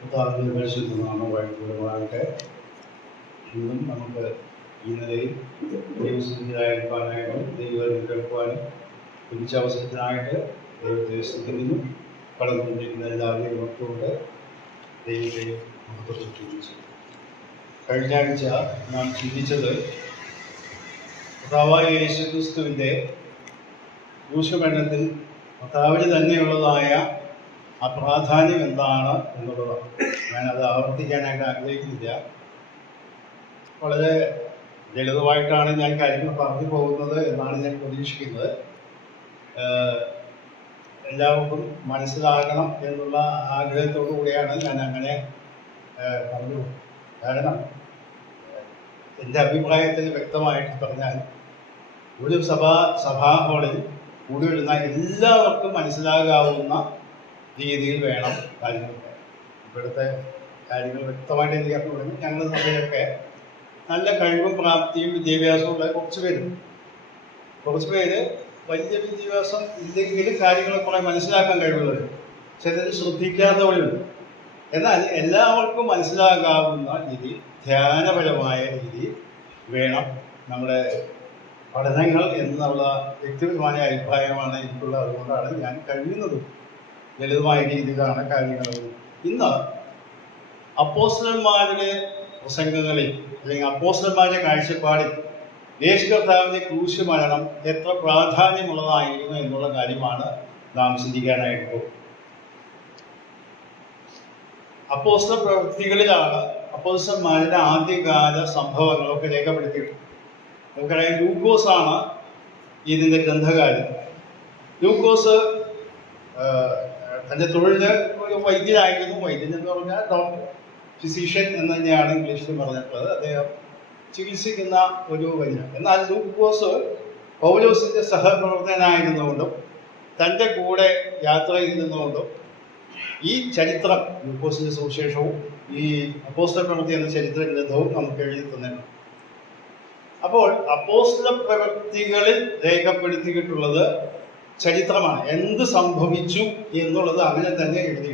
കർത്താവിൻ്റെ പരിശുദ്ധനാമം വാഴ്ത്തപ്പെടുമാറാകട്ടെ. ഇന്നും നമുക്ക് ഈ നിലയിൽ ദൈവസന്നിധിയിലായിരിക്കാനായിട്ടും ദൈവം കേൾക്കുവാനും ലഭിച്ച അവസരത്തിനായിട്ട് ദൈവത്തെ സ്തുതിക്കുന്നു. കടന്നുകൊണ്ടിരിക്കുന്ന എല്ലാവരെയും ഓർത്തുകൊണ്ട് ദൈവത്തെ മഹത്വപ്പെടുത്തുന്നു. കഴിഞ്ഞ ആഴ്ച നാം ചിന്തിച്ചത് കർത്താവായ യേശുക്രിസ്തുവിൻ്റെ ക്രൂശമരണത്തിൽ കർത്താവിന് തന്നെയുള്ളതായ ആ പ്രാധാന്യം എന്താണ് എന്നുള്ളതാണ്. ഞാനത് ആവർത്തിക്കാനായിട്ട് ആഗ്രഹിക്കുന്നില്ല. വളരെ ലളിതമായിട്ടാണ് ഞാൻ കാര്യങ്ങൾ പറഞ്ഞു പോകുന്നത് എന്നാണ് ഞാൻ പ്രതീക്ഷിക്കുന്നത്. എല്ലാവർക്കും മനസ്സിലാകണം എന്നുള്ള ആഗ്രഹത്തോടു കൂടിയാണ് ഞാൻ അങ്ങനെ പറഞ്ഞു. കാരണം എൻ്റെ അഭിപ്രായത്തിൽ വ്യക്തമായിട്ട് പറഞ്ഞാൽ ഒരു സഭാ ഹാളിൽ കൂടി വരുന്ന എല്ലാവർക്കും മനസ്സിലാകാവുന്ന രീതിയിൽ വേണം കാര്യങ്ങളൊക്കെ. ഇവിടുത്തെ കാര്യങ്ങൾ വ്യക്തമായിട്ട് എനിക്ക് അറിഞ്ഞു. ഞങ്ങളുടെ സഭയൊക്കെ നല്ല കഴിവും പ്രാപ്തിയും വിദ്യാഭ്യാസവും ഉള്ള കുറച്ച് പേര് വലിയ വിദ്യാഭ്യാസം ഇല്ലെങ്കിലും കാര്യങ്ങളെ കുറെ മനസ്സിലാക്കാൻ കഴിവുള്ളവരുണ്ട്. ചിലർ ശ്രദ്ധിക്കാത്തവരുണ്ട്. എന്നാൽ എല്ലാവർക്കും മനസ്സിലാകാവുന്ന രീതി, ധ്യാനപരമായ രീതി വേണം നമ്മുടെ പഠനങ്ങൾ എന്നുള്ള വ്യക്തിപരമായ അഭിപ്രായമാണ് എനിക്കുള്ളത്. അതുകൊണ്ടാണ് ഞാൻ കഴിയുന്നതും ലളിതമായ രീതിയിലാണ് കാര്യങ്ങൾ. ഇന്ന് അപ്പോസ്തലന്മാരുടെ പ്രസംഗങ്ങളിൽ അല്ലെങ്കിൽ അപ്പോസ്തലന്മാരുടെ കാഴ്ചപ്പാടിൽ യേശു കർത്താവിൻ്റെ ക്രൂശ് മരണം എത്ര പ്രാധാന്യമുള്ളതായിരുന്നു എന്നുള്ള കാര്യമാണ് നാം ചിന്തിക്കാനായിട്ട് പോകും. അപ്പോസ്തല പ്രവൃത്തികളിലാണ് അപ്പോസ്തലന്മാരുടെ ആദ്യകാല സംഭവങ്ങളൊക്കെ രേഖപ്പെടുത്തിയിട്ടുണ്ട്. നമുക്കറിയാം, ലൂക്കോസാണ് ഇതിൻ്റെ ഗ്രന്ഥകാരൻ. ലൂക്കോസ് തൻ്റെ തൊഴില് ഒരു വൈദ്യനായിരുന്നു. വൈദ്യൻ എന്ന് പറഞ്ഞാൽ ഡോക്ടർ, ഫിസിഷ്യൻ എന്ന് തന്നെയാണ് ഇംഗ്ലീഷിൽ പറഞ്ഞിട്ടുള്ളത്. അദ്ദേഹം ചികിത്സിക്കുന്ന ഒരു വൈദ്യൻ. എന്നാൽ ലൂക്കോസ് പൗലോസിൻ്റെ സഹപ്രവർത്തകനായിരുന്നുകൊണ്ടും തൻ്റെ കൂടെ യാത്ര ചെയ്തിരുന്നുകൊണ്ടും ഈ ചരിത്രം, ലൂക്കോസിൻ്റെ സുവിശേഷവും ഈ അപ്പോസ്തല പ്രവൃത്തി എന്ന ചരിത്ര ഗ്രന്ഥവും നമുക്ക് എഴുതി തന്നിട്ടുണ്ട്. അപ്പോൾ അപ്പോസ്തല പ്രവൃത്തികളിൽ രേഖപ്പെടുത്തിയിട്ടുള്ളത് ചരിത്രമാണ്. എന്ത് സംഭവിച്ചു എന്നുള്ളത് അങ്ങനെ തന്നെ എഴുതി.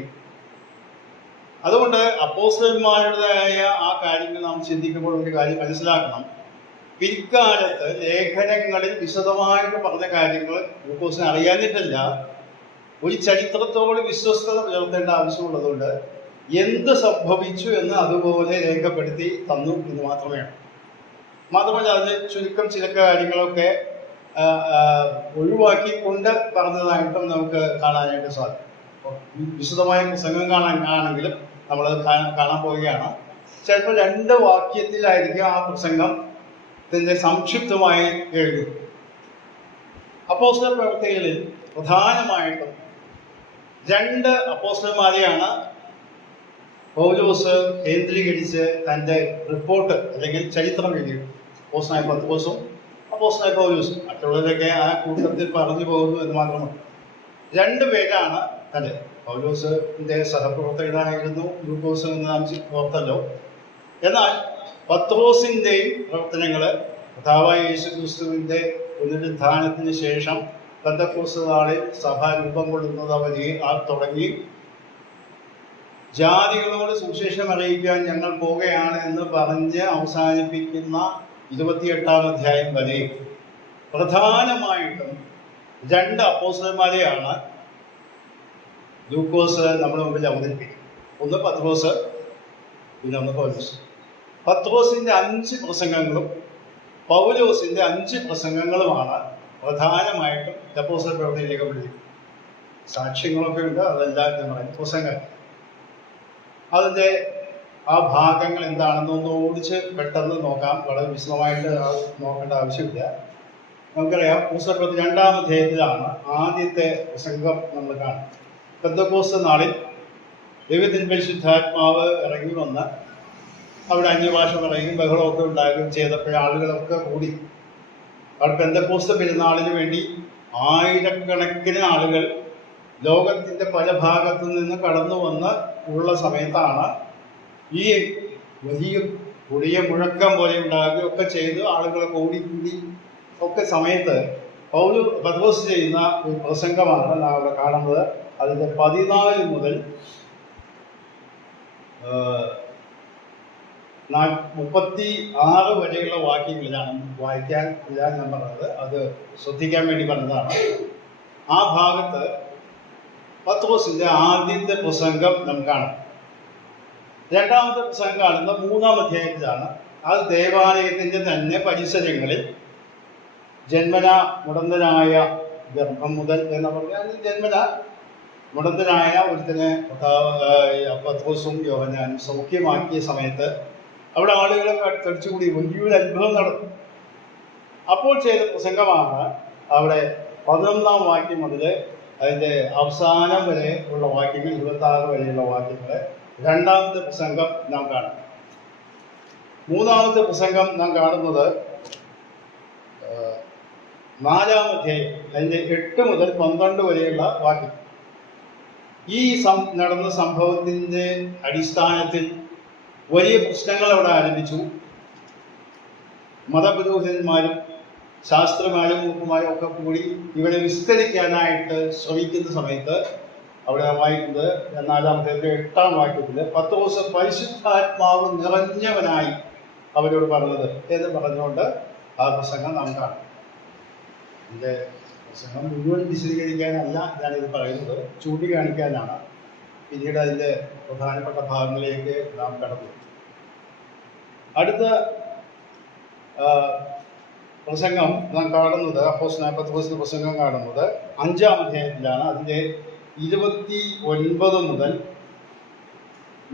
അതുകൊണ്ട് അപ്പോസ്തലന്മാരുടേതായ ആ കാര്യങ്ങൾ നാം ചിന്തിക്കുമ്പോൾ ഒരു കാര്യം മനസ്സിലാക്കണം. പിൽക്കാലത്ത് ലേഖനങ്ങളിൽ വിശദമായിട്ട് പറഞ്ഞ കാര്യങ്ങൾ ലൂക്കോസിന് അറിയാനിട്ടല്ല, ഒരു ചരിത്രത്തോട് വിശ്വസ്തത പുലർത്തേണ്ട ആവശ്യമുള്ളതുകൊണ്ട് എന്ത് സംഭവിച്ചു എന്ന് അതുപോലെ രേഖപ്പെടുത്തി തന്നു എന്ന് മാത്രമല്ല അതിന് ചുരുക്കം ചില കാര്യങ്ങളൊക്കെ ഒഴിവാക്കിക്കൊണ്ട് പറഞ്ഞതായിട്ടും നമുക്ക് കാണാനായിട്ട് സാധിക്കും. വിശദമായ പ്രസംഗം കാണാനാണെങ്കിലും നമ്മളത് കാണാൻ പോവുകയാണ്. ചിലപ്പോൾ 2 വാക്യത്തിലായിരിക്കും ആ പ്രസംഗത്തിൻ്റെ സംക്ഷിപ്തമായി എഴുതും. അപ്പോസ്തല പ്രവൃത്തികളിൽ പ്രധാനമായിട്ടും 2 അപ്പോസ്തലന്മാരെയാണ് പൗലോസ് കേന്ദ്രീകരിച്ച് തൻ്റെ റിപ്പോർട്ട് അല്ലെങ്കിൽ ചരിത്രം എഴുതിയത്. അപ്പോസ്തലനായ പത്രോസും അപ്പോസ്തലനായ പൗലോസും. മറ്റുള്ളവരൊക്കെ ആ കൂട്ടത്തിൽ പറഞ്ഞു പോകുന്നു എന്ന് മാത്രമാണ്. 2 പേരാണ് തൻ്റെ. പൗലോസിൻ്റെ സഹപ്രവർത്തകനായിരുന്നു ലൂക്കോസ് എന്ന് നാം ഓർത്തല്ലോ. എന്നാൽ പത്രോസിൻ്റെയും പ്രവർത്തനങ്ങൾ കർത്താവായ യേശുക്രിസ്തുവിൻ്റെ പുനരുത്ഥാനത്തിന് ശേഷം പെന്തക്കോസ്ത് നാളിൽ സഭ രൂപം കൊള്ളുന്നത് വരെ തുടങ്ങി ജാതികളോട് സുവിശേഷം അറിയിക്കാൻ ഞങ്ങൾ പോകുകയാണ് എന്ന് പറഞ്ഞ് അവസാനിപ്പിക്കുന്ന 28-ാം അധ്യായം വരെ പ്രധാനമായിട്ടും 2 അപ്പോസ്തലന്മാരെയാണ് ലൂക്കോസ് നമ്മുടെ മുമ്പിൽ അവതരിപ്പിക്കുന്നത്. ഒന്ന് പത്രോസ്, പിന്നെ ഒന്ന് പൗലോസ്. പത്രോസിൻ്റെ 5 പ്രസംഗങ്ങളും പൗലോസിൻ്റെ 5 പ്രസംഗങ്ങളുമാണ് പ്രധാനമായിട്ടും അപ്പോസ്തല പ്രവൃത്തിയിൽ രേഖപ്പെടുത്തിയത്. സാക്ഷ്യങ്ങളൊക്കെ ഉണ്ട്, അതെല്ലാം നമ്മുടെ പ്രസംഗം. അതിൻ്റെ ആ ഭാഗങ്ങൾ എന്താണെന്നൊന്ന് ഓടിച്ച് പെട്ടെന്ന് നോക്കാം. വളരെ വിശദമായിട്ട് നോക്കേണ്ട ആവശ്യമില്ല. നമുക്കറിയാം, അപ്പോസ്തല പ്രവൃത്തി 2-ാം അധ്യായത്തിലാണ് ആദ്യത്തെ പ്രസംഗം നമ്മൾ കാണും. പെന്തക്കോസ്ത് നാളിൽ ദൈവത്തിൻ്റെ പരിശുദ്ധാത്മാവ് ഇറങ്ങി വന്ന് അവിടെ അന്യഭാഷ പറയുകയും ബഹളമൊക്കെ ഉണ്ടാകുകയും ചെയ്തപ്പോൾ ആളുകളൊക്കെ കൂടി. അവിടെ പെന്തക്കോസ്ത് പെരുന്നാളിന് വേണ്ടി ആയിരക്കണക്കിന് ആളുകൾ ലോകത്തിൻ്റെ പല ഭാഗത്തു നിന്ന് കടന്നു വന്ന് ഉള്ള സമയത്താണ് ഈ വലിയ കൊടിയ മുഴക്കം പോലെ ഉണ്ടാകുകയൊക്കെ ചെയ്ത് ആളുകളെ കൂടി ഒക്കെ സമയത്ത് പത്രോസ് ചെയ്യുന്ന ഒരു പ്രസംഗമാണ് നാം അവിടെ കാണുന്നത്. അതിൻ്റെ 14 മുതൽ 36 വരെയുള്ള വാക്യങ്ങളിലാണ് വായിക്കാൻ ഇല്ല ഞാൻ പറഞ്ഞത്, അത് ശ്രദ്ധിക്കാൻ വേണ്ടി പറഞ്ഞതാണ്. ആ ഭാഗത്ത് പത്രോസിന്റെ ആദ്യത്തെ പ്രസംഗം നമുക്ക് കാണാം. രണ്ടാമത്തെ പ്രസംഗം കാണുന്ന 3-ാം അധ്യായത്തിലാണ്. അത് ദേവാലയത്തിന്റെ തന്നെ പരിസരങ്ങളിൽ ജന്മന മുടന്തനായ ഗർഭം മുതൽ എന്ന് പറഞ്ഞാൽ ജന്മന മുടന്തനായ ഒരുത്തനെ പത്രോസും യോഹന്നാനും സൗഖ്യമാക്കിയ സമയത്ത് അവിടെ ആളുകളൊക്കെ തടിച്ചുകൂടി വലിയൊരു അത്ഭുതം നടന്നു. അപ്പോൾ ചെയ്ത പ്രസംഗമാണ് അവിടെ 11-ാം വാക്യം മുതൽ അതിൻ്റെ അവസാനം വരെ ഉള്ള വാക്യങ്ങൾ, 26 വരെയുള്ള വാക്യങ്ങൾ. രണ്ടാമത്തെ പ്രസംഗം നാം കാണും. മൂന്നാമത്തെ പ്രസംഗം നാം കാണുന്നത് 4-ാം അധ്യായം അതിൻ്റെ 8 മുതൽ 12 വരെയുള്ള വാക്യം. ഈ നടന്ന സംഭവത്തിൻ്റെ അടിസ്ഥാനത്തിൽ വലിയ പ്രശ്നങ്ങൾ അവിടെ ആരംഭിച്ചു. മതപുരോഹിതന്മാരും ശാസ്ത്രമാരും മൂപ്പുമാരും ഒക്കെ കൂടി ഇവരെ വിസ്തരിക്കാനായിട്ട് ശ്രമിക്കുന്ന സമയത്ത് അവിടെ വായിക്കുന്നത് 4-ാം അധ്യായത്തിലെ 8-ാം വാക്യത്തിൽ പത്രോസ് പരിശുദ്ധാത്മാവ് നിറഞ്ഞവനായി അവരോട് പറഞ്ഞത് എന്ന് പറഞ്ഞുകൊണ്ട് ആ പ്രസംഗം നാം കാണും. ഇതിൻ്റെ പ്രസംഗം മുഴുവൻ വിശദീകരിക്കാനല്ല ഞാനിത് പറയുന്നത്, ചൂണ്ടിക്കാണിക്കാനാണ്. പിന്നീട് അതിൻ്റെ പ്രധാനപ്പെട്ട ഭാഗങ്ങളിലേക്ക് നാം കടന്നു. അടുത്ത പ്രസംഗം നാം കാണുന്നത് പത്രോസിന്റെ പ്രസംഗം കാണുന്നത് 5-ാം അധ്യായത്തിലാണ്. അതിൻ്റെ 29 മുതൽ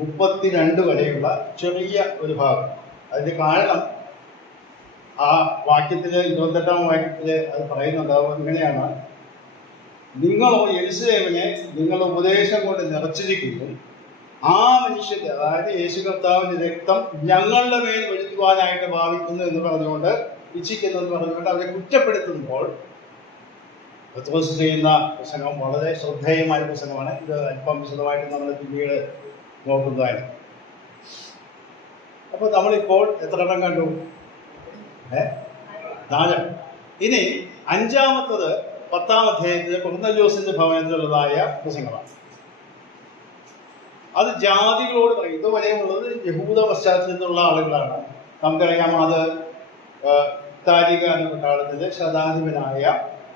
32 വരെയുള്ള ചെറിയ ഒരു ഭാഗം. അതിൻ്റെ കാരണം ആ വാക്യത്തില് 28-ാം വാക്യത്തില് അത് പറയുന്നത് ഇങ്ങനെയാണ്: നിങ്ങളോ യെരൂശലേമിനെ നിങ്ങളുടെ ഉപദേശം കൊണ്ട് നിറച്ചിരിക്കുന്നു, ആ മനുഷ്യന്റെ, അതായത് യേശു കർത്താവിന്റെ രക്തം ഞങ്ങളുടെ മേൽ വരുത്തുവാനായിട്ട് ഭാവിക്കുന്നു എന്ന് പറഞ്ഞുകൊണ്ട്, ഇച്ഛിക്കുന്നു എന്ന് പറഞ്ഞുകൊണ്ട് അവരെ കുറ്റപ്പെടുത്തുമ്പോൾ പത്രോസ് ചെയ്യുന്ന പ്രസംഗം വളരെ ശ്രദ്ധേയമായ പ്രസംഗമാണ്. ഇത് അല്പം വിശദമായിട്ട് നമ്മൾ പിന്നീട് നോക്കുന്നതാണ്. അപ്പൊ നമ്മളിപ്പോൾ എത്ര എണ്ണം കണ്ടു? 4. ഇനി 5-ാമത്തത് 10-ാം അധ്യായത്തിലെ കൊർന്നല്യോസിന്റെ ഭവനത്തിലുള്ളതായ പ്രസംഗമാണ്. അത് ജാതികളോട് പറയും. ഇതുവരെയുള്ളത് യഹൂദ പശ്ചാത്തലത്തിലുള്ള ആളുകളാണ്. നമുക്കറിയാം, അത് താരിക എന്ന പട്ടാളത്തിലെ ശതാധിപനായ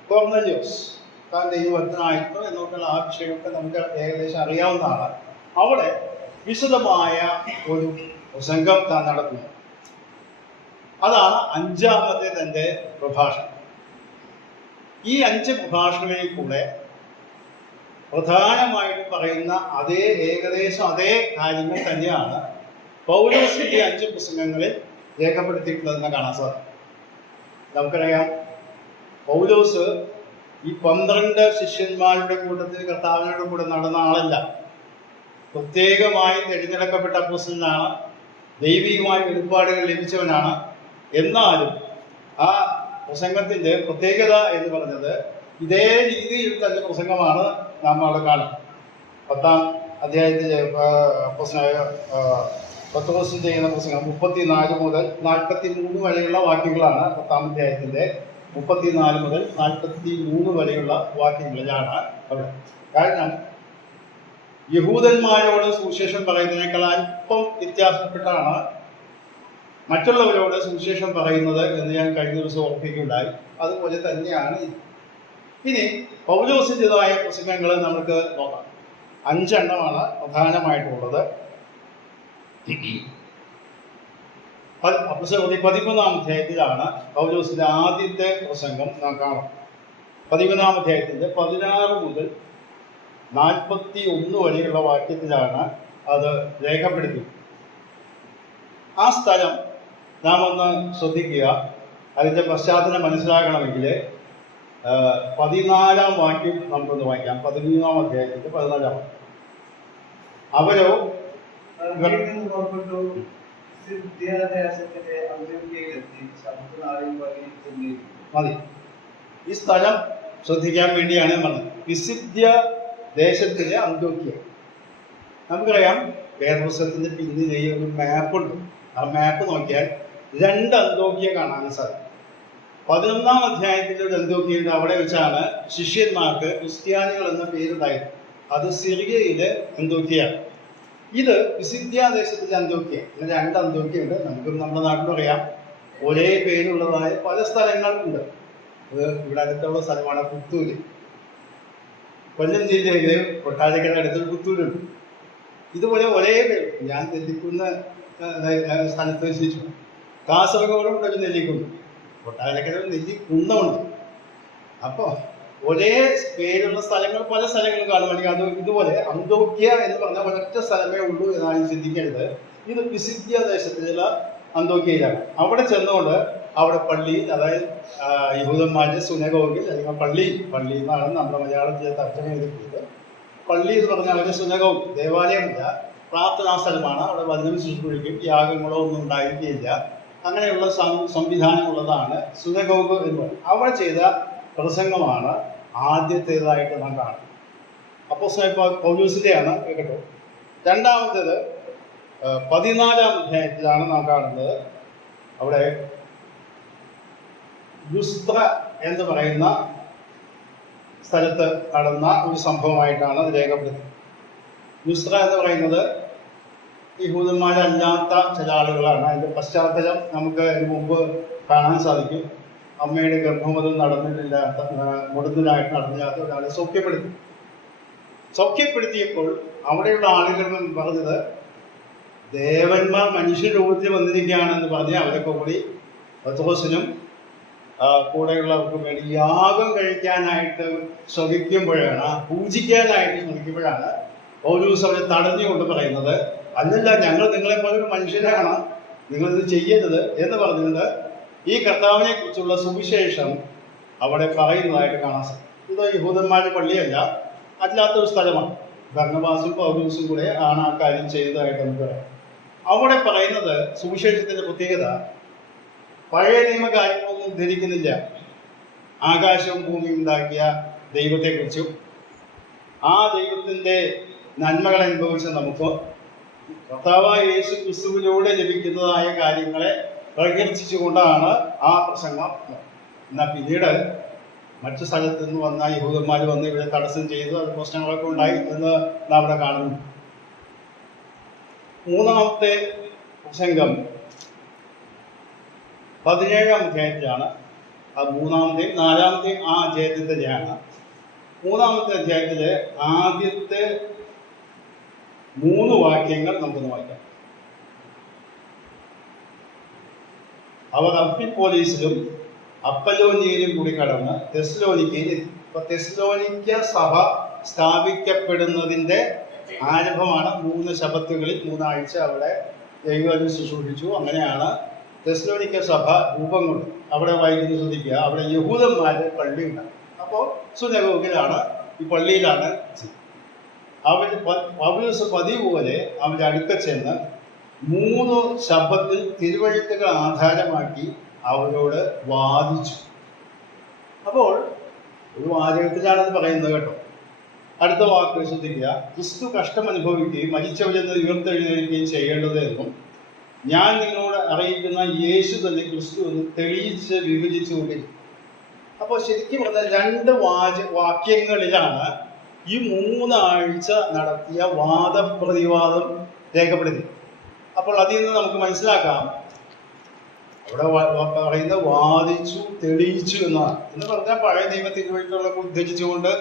കൊർന്നല്യോസ് താൻ ദൈവഭക്തനായിരുന്നു എന്നൊക്കെയുള്ള ആ വിഷയമൊക്കെ നമുക്ക് ഏകദേശം അറിയാവുന്നതാണ്. അവിടെ വിശദമായ ഒരു പ്രസംഗം താൻ നടത്തുന്നു. അതാണ് 5-ാമത്തെ തൻ്റെ പ്രഭാഷണം. ഈ 5 പ്രഭാഷണങ്ങളിൽ കൂടെ പ്രധാനമായിട്ട് പറയുന്ന ഏകദേശം അതേ കാര്യങ്ങൾ തന്നെയാണ് പൗലോസിന്റെ 5 പ്രസംഗങ്ങളിൽ രേഖപ്പെടുത്തിയിട്ടുള്ളതെന്ന് കാണാൻ സാധിക്കും. നമുക്കറിയാം, പൗലോസ് ഈ 12 ശിഷ്യന്മാരുടെ കൂട്ടത്തിൽ കർത്താവിനോട് കൂടെ നടന്ന ആളല്ല. പ്രത്യേകമായി തിരഞ്ഞെടുക്കപ്പെട്ട അപ്പോസ്തലനാണ്, ദൈവികമായ വെളിപ്പാടുകൾ ലഭിച്ചവനാണ്. എന്നാലും ആ പ്രസംഗത്തിന്റെ പ്രത്യേകത എന്ന് പറഞ്ഞത് ഇതേ രീതിയിൽ തന്നെ പ്രസംഗമാണ് നാം അവിടെ കാണും. 10-ാം അധ്യായത്തിലെ പത്രോസ് ചെയ്യുന്ന പ്രസംഗം 34 മുതൽ 43 വരെയുള്ള വാക്യങ്ങളാണ്. 10-ാം അധ്യായത്തിന്റെ 34 മുതൽ 43 വരെയുള്ള വാക്യങ്ങളിലാണ് അവിടെ. കാരണം യഹൂദന്മാരോട് സുവിശേഷം പറയുന്നതിനേക്കാൾ അല്പം വ്യത്യാസപ്പെട്ടാണ് മറ്റുള്ളവരോട് സുവിശേഷം പറയുന്നത് എന്ന് ഞാൻ കഴിഞ്ഞ ദിവസം ഓർപ്പിക്കുകയുണ്ടായി. അതുപോലെ തന്നെയാണ് ഇത്. ഇനി പൗലോസിൻ്റെതായ പ്രസംഗങ്ങൾ നമുക്ക് നോക്കാം. 5 എണ്ണമാണ് പ്രധാനമായിട്ടുള്ളത്. 13-ാം അധ്യായത്തിലാണ് പൗലോസിന്റെ ആദ്യത്തെ പ്രസംഗം നാം കാണാം. 13-ാം അധ്യായത്തിന്റെ 16 മുതൽ 41 വരെയുള്ള വാക്യത്തിലാണ് അത് രേഖപ്പെടുത്തി. ആ സ്ഥലം നാം ഒന്ന് ശ്രദ്ധിക്കുക. അതിൻ്റെ പശ്ചാത്തലം മനസ്സിലാക്കണമെങ്കിൽ 14-ാം വാക്യം നമുക്കൊന്ന് വായിക്കാം. 13-ാം അധ്യായത്തിന്റെ 14-ാം വാക്യം. അവരോ മതി. ഈ സ്ഥലം ശ്രദ്ധിക്കാൻ വേണ്ടിയാണ് പറഞ്ഞത്. പിസിദ്യ ദേശത്തിലെ അന്ത്യോക്യ. നമുക്കറിയാം, വേദപുസ്തകത്തിന്റെ പിന്നിലെ ഒരു മാപ്പുണ്ട്. ആ മാപ്പ് നോക്കിയാൽ 2 അന്ത്യോക്യ കാണാൻ സാധിക്കും. 11-ാം അധ്യായത്തിലെ ഒരു അന്ത്യോക്യയുണ്ട്. അവിടെ വെച്ചാണ് ശിഷ്യന്മാർക്ക് ക്രിസ്ത്യാനികൾ എന്ന പേരുണ്ടായത്. അത് സിറിയയിലെ അന്ത്യോക്യയാണ്. ഇത് പിസിദ്ധ്യാദേശത്തിലെ അന്ത്യോക്യ. പിന്നെ 2 അന്ത്യോക്യ ഉണ്ട്. നമുക്കും നമ്മുടെ നാട്ടിൽ പറയാം, ഒരേ പേരുള്ളതായ പല സ്ഥലങ്ങളുണ്ട്. ഇത് ഇവിടെ അടുത്തുള്ള സ്ഥലമാണ് പുത്തൂര്. കൊല്ലം ജില്ലയിലെ കൊട്ടാരക്കര അടുത്തൊരു പുത്തൂരുണ്ട്. ഇതുപോലെ ഒരേ പേര്. ഞാൻ നെല്ലിക്കുന്ന സ്ഥലത്ത് വെച്ചിട്ടു. കാസർഗോഡും ഒരു നെല്ലിക്കുന്ന്, കൊട്ടാരക്കര നെല്ലിക്കുന്നമുണ്ട്. അപ്പോൾ ഒരേ പേരുള്ള സ്ഥലങ്ങൾ പല സ്ഥലങ്ങളും കാണും. അല്ലെങ്കിൽ അത് ഇതുപോലെ അന്ത്യോക്യ എന്ന് പറഞ്ഞ ഒരൊറ്റ സ്ഥലമേ ഉള്ളൂ എന്നാണ് ചിന്തിക്കരുത്. ഇത് പിസിദ്ധ്യാദേശത്തിലുള്ള അന്ത്യോക്യയിലാണ്. അവിടെ ചെന്നുകൊണ്ട് അവിടെ പള്ളി, അതായത് യഹൂദന്മാരുടെ സുനഗോഗിൽ, അല്ലെങ്കിൽ പള്ളി എന്നാണ് നമ്മുടെ മലയാളത്തിൽ തർജ്ജമ ചെയ്തിട്ടുള്ളത്. പള്ളി എന്ന് പറഞ്ഞാൽ അവരുടെ സുനഗോഗ്, ദേവാലയമല്ല, പ്രാർത്ഥനാ സ്ഥലമാണ്. അവിടെ വചനം ശുശ്രൂഷിക്കും, യാഗങ്ങളോ ഒന്നും ഉണ്ടായിരിക്കില്ല. അങ്ങനെയുള്ള സംവിധാനമുള്ളതാണ് സുനഗോഗ് എന്ന് പറയുന്നത്. അവിടെ ചെയ്ത പ്രസംഗമാണ് ആദ്യത്തേതായിട്ട് നാം കാണുന്നത്. അപ്പോസ്തലനായ പൗലോസിന്റെയാണ് കേട്ടോ. രണ്ടാമത്തേത് 14-ാം അധ്യായത്തിലാണ് നാം കാണുന്നത്. അവിടെ ലുസ്ത്ര എന്ന് പറയുന്ന സ്ഥലത്ത് നടന്ന ഒരു സംഭവമായിട്ടാണ് അത് രേഖപ്പെടുത്തുന്നത്. ലുസ്ത്ര എന്ന് പറയുന്നത് യഹൂദന്മാരല്ലാത്ത ചില ആളുകളാണ്. അതിൻ്റെ പശ്ചാത്തലം നമുക്ക് ഇതിന് മുമ്പ് കാണാൻ സാധിക്കും. അമ്മയുടെ ഗർഭമതം നടന്നിട്ടില്ലാത്ത, മുടന്തനായിട്ട് നടന്നില്ലാത്ത ഒരാളെ സൗഖ്യപ്പെടുത്തിയപ്പോൾ അവിടെയുള്ള ആളുകൾ പറഞ്ഞത്, ദേവന്മാർ മനുഷ്യരൂപത്തിൽ വന്നിരിക്കുകയാണെന്ന് പറഞ്ഞ് അവരൊക്കെ കൂടി പത്രോസിനും കൂടെയുള്ളവർക്കും വേണ്ടി യാഗം കഴിക്കാനായിട്ട് ശ്രമിക്കുമ്പോഴാണ്, പൂജിക്കാനായിട്ട് ശ്രമിക്കുമ്പോഴാണ് പൗലോസ് അവരെ തടഞ്ഞുകൊണ്ട് പറയുന്നത്, അല്ലല്ല, ഞങ്ങൾ നിങ്ങളെപ്പോലൊരു മനുഷ്യരാണ്, നിങ്ങളിത് ചെയ്യരുത് എന്ന് പറഞ്ഞുകൊണ്ട് ഈ കർത്താവിനെ കുറിച്ചുള്ള സുവിശേഷം അവിടെ പറയുന്നതായിട്ട് കാണാൻ സാധിക്കും. ഇത് യഹൂദന്മാരുടെ പള്ളിയല്ല, അല്ലാത്തൊരു സ്ഥലമാണ്. ബർന്നബാസും പൗലോസും കൂടെ ആണ് ആ കാര്യം ചെയ്തതായിട്ട് നമുക്ക് പറയാം. അവിടെ പറയുന്നത് സുവിശേഷത്തിന്റെ പ്രത്യേകത, പഴയ നിയമ കാര്യങ്ങളൊന്നും ധരിക്കുന്നില്ല. ആകാശവും ഭൂമിയും ഉണ്ടാക്കിയ ദൈവത്തെക്കുറിച്ചും ആ ദൈവത്തിൻ്റെ നന്മകൾ അനുഭവിച്ച നമുക്ക് കർത്താവായ യേശു ക്രിസ്തുവിലൂടെ ലഭിക്കുന്നതായ കാര്യങ്ങളെ പ്രകീർത്തിച്ചുകൊണ്ടാണ് ആ പ്രസംഗം. എന്നാൽ പിന്നീട് മറ്റു സ്ഥലത്ത് നിന്ന് വന്ന യഹൂദന്മാർ വന്ന് ഇവിടെ തടസ്സം ചെയ്തു, അത് പ്രശ്നങ്ങളൊക്കെ ഉണ്ടായി എന്ന് നാം ഇവിടെ കാണുന്നു. മൂന്നാമത്തെ പ്രസംഗം 17-ാം അധ്യായത്തിലാണ്. അത് 3-ാമത്തെയും 4-ാമത്തെയും ആ അധ്യായത്തിൽ തന്നെയാണ്. 3-ാമത്തെ അധ്യായത്തിലെ ആദ്യത്തെ 3 വാക്യങ്ങൾ നമുക്കൊന്ന് വായിക്കാം. അവർ അംഫിപ്പോലീസിലും അപ്പലോനിയയിലും കൂടി കടന്ന് തെസ്സലോനിക്കയിൽ എത്തി. അപ്പൊ തെസ്സലോനിക്ക സഭ സ്ഥാപിക്കപ്പെടുന്നതിന്റെ ആരംഭമാണ്. 3 ശബത്തുകളിൽ 3 ആഴ്ച അവിടെ ദൈവവചനം ശുശ്രൂഷിച്ചു. അങ്ങനെയാണ് തെസ്സലോനിക്ക സഭ രൂപം കൊണ്ട്. അവിടെ വായിക്കുന്നത് ശ്രദ്ധിക്കുക, അവിടെ യഹൂദന്മാരുടെ പള്ളി ഉണ്ടാകും. അപ്പോൾ സുനഗോഗിലാണ്, ഈ പള്ളിയിലാണ്. പൗലോസ് പതിവ് പോലെ അവരുടെ അടുക്ക ചെന്ന് 3 ശബ്ദത്തിൽ തിരുവഴുത്തുകൾ ആധാരമാക്കി അവരോട് വാദിച്ചു. അപ്പോൾ ഒരു വാചകത്തിലാണത് പറയുന്നത് കേട്ടോ. അടുത്ത വാക്ക് ശ്രദ്ധിക്കുക, ക്രിസ്തു കഷ്ടം അനുഭവിക്കുകയും മരിച്ചവരെന്ന് ഉയർത്തെഴുന്നേൽക്കുകയും ചെയ്യേണ്ടതെന്നും ഞാൻ നിങ്ങളോട് അറിയിക്കുന്ന യേശു തന്നെ ക്രിസ്തു എന്ന് തെളിയിച്ച് വിഭജിച്ചുകൊണ്ടിരിക്കും. അപ്പോൾ ശരിക്കും പറഞ്ഞാൽ 2 വാക്യങ്ങളിലാണ് ഈ 3 ആഴ്ച നടത്തിയ വാദപ്രതിവാദം രേഖപ്പെടുത്തി. അപ്പോൾ അതിൽ നിന്ന് നമുക്ക് മനസ്സിലാക്കാം, അവിടെ പറയുന്ന വാദിച്ചു തെളിയിച്ചു എന്നാണ്. എന്ന് പറഞ്ഞാൽ പഴയ നിയമ തിരുവഴുത്തുകളൊക്കെ ഉദ്ധരിച്ചുകൊണ്ട്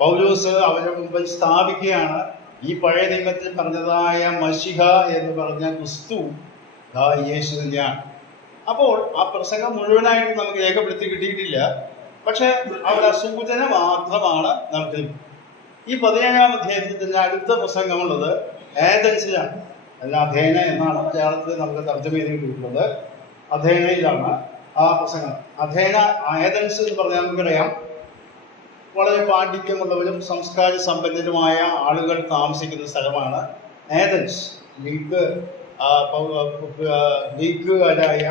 പൗലോസ് അവരുടെ മുമ്പിൽ സ്ഥാപിക്കുകയാണ്, ഈ പഴയ നിയമത്തിൽ പറഞ്ഞതായ മശിഹ എന്ന് പറഞ്ഞ ക്രിസ്തു യേശു തന്നെയാണ്. അപ്പോൾ ആ പ്രസംഗം മുഴുവനായിട്ട് നമുക്ക് രേഖപ്പെടുത്തി കിട്ടിയിട്ടില്ല. പക്ഷെ അവിടെ സൂചന മാത്രമാണ് നമുക്ക്. ഈ 17-ാം അധ്യായത്തിൽ തന്നെ അടുത്ത പ്രസംഗമുള്ളത് ഏഥൻസിലാണ്. അല്ല, അഥേന എന്നാണ് മലയാളത്തിൽ നമുക്ക് തർജ്ജമ ചെയ്തിട്ടുള്ളത്. അഥേനയിലാണ് ആ പ്രസംഗം. ഏഥൻസ് എന്ന് പറഞ്ഞാൽ നമുക്കറിയാം, വളരെ പാണ്ഡിത്യമുള്ളവരും സംസ്കാര സമ്പന്നരുമായ ആളുകൾ താമസിക്കുന്ന സ്ഥലമാണ് ഏഥൻസ്. ഗ്രീക്കുകാരായ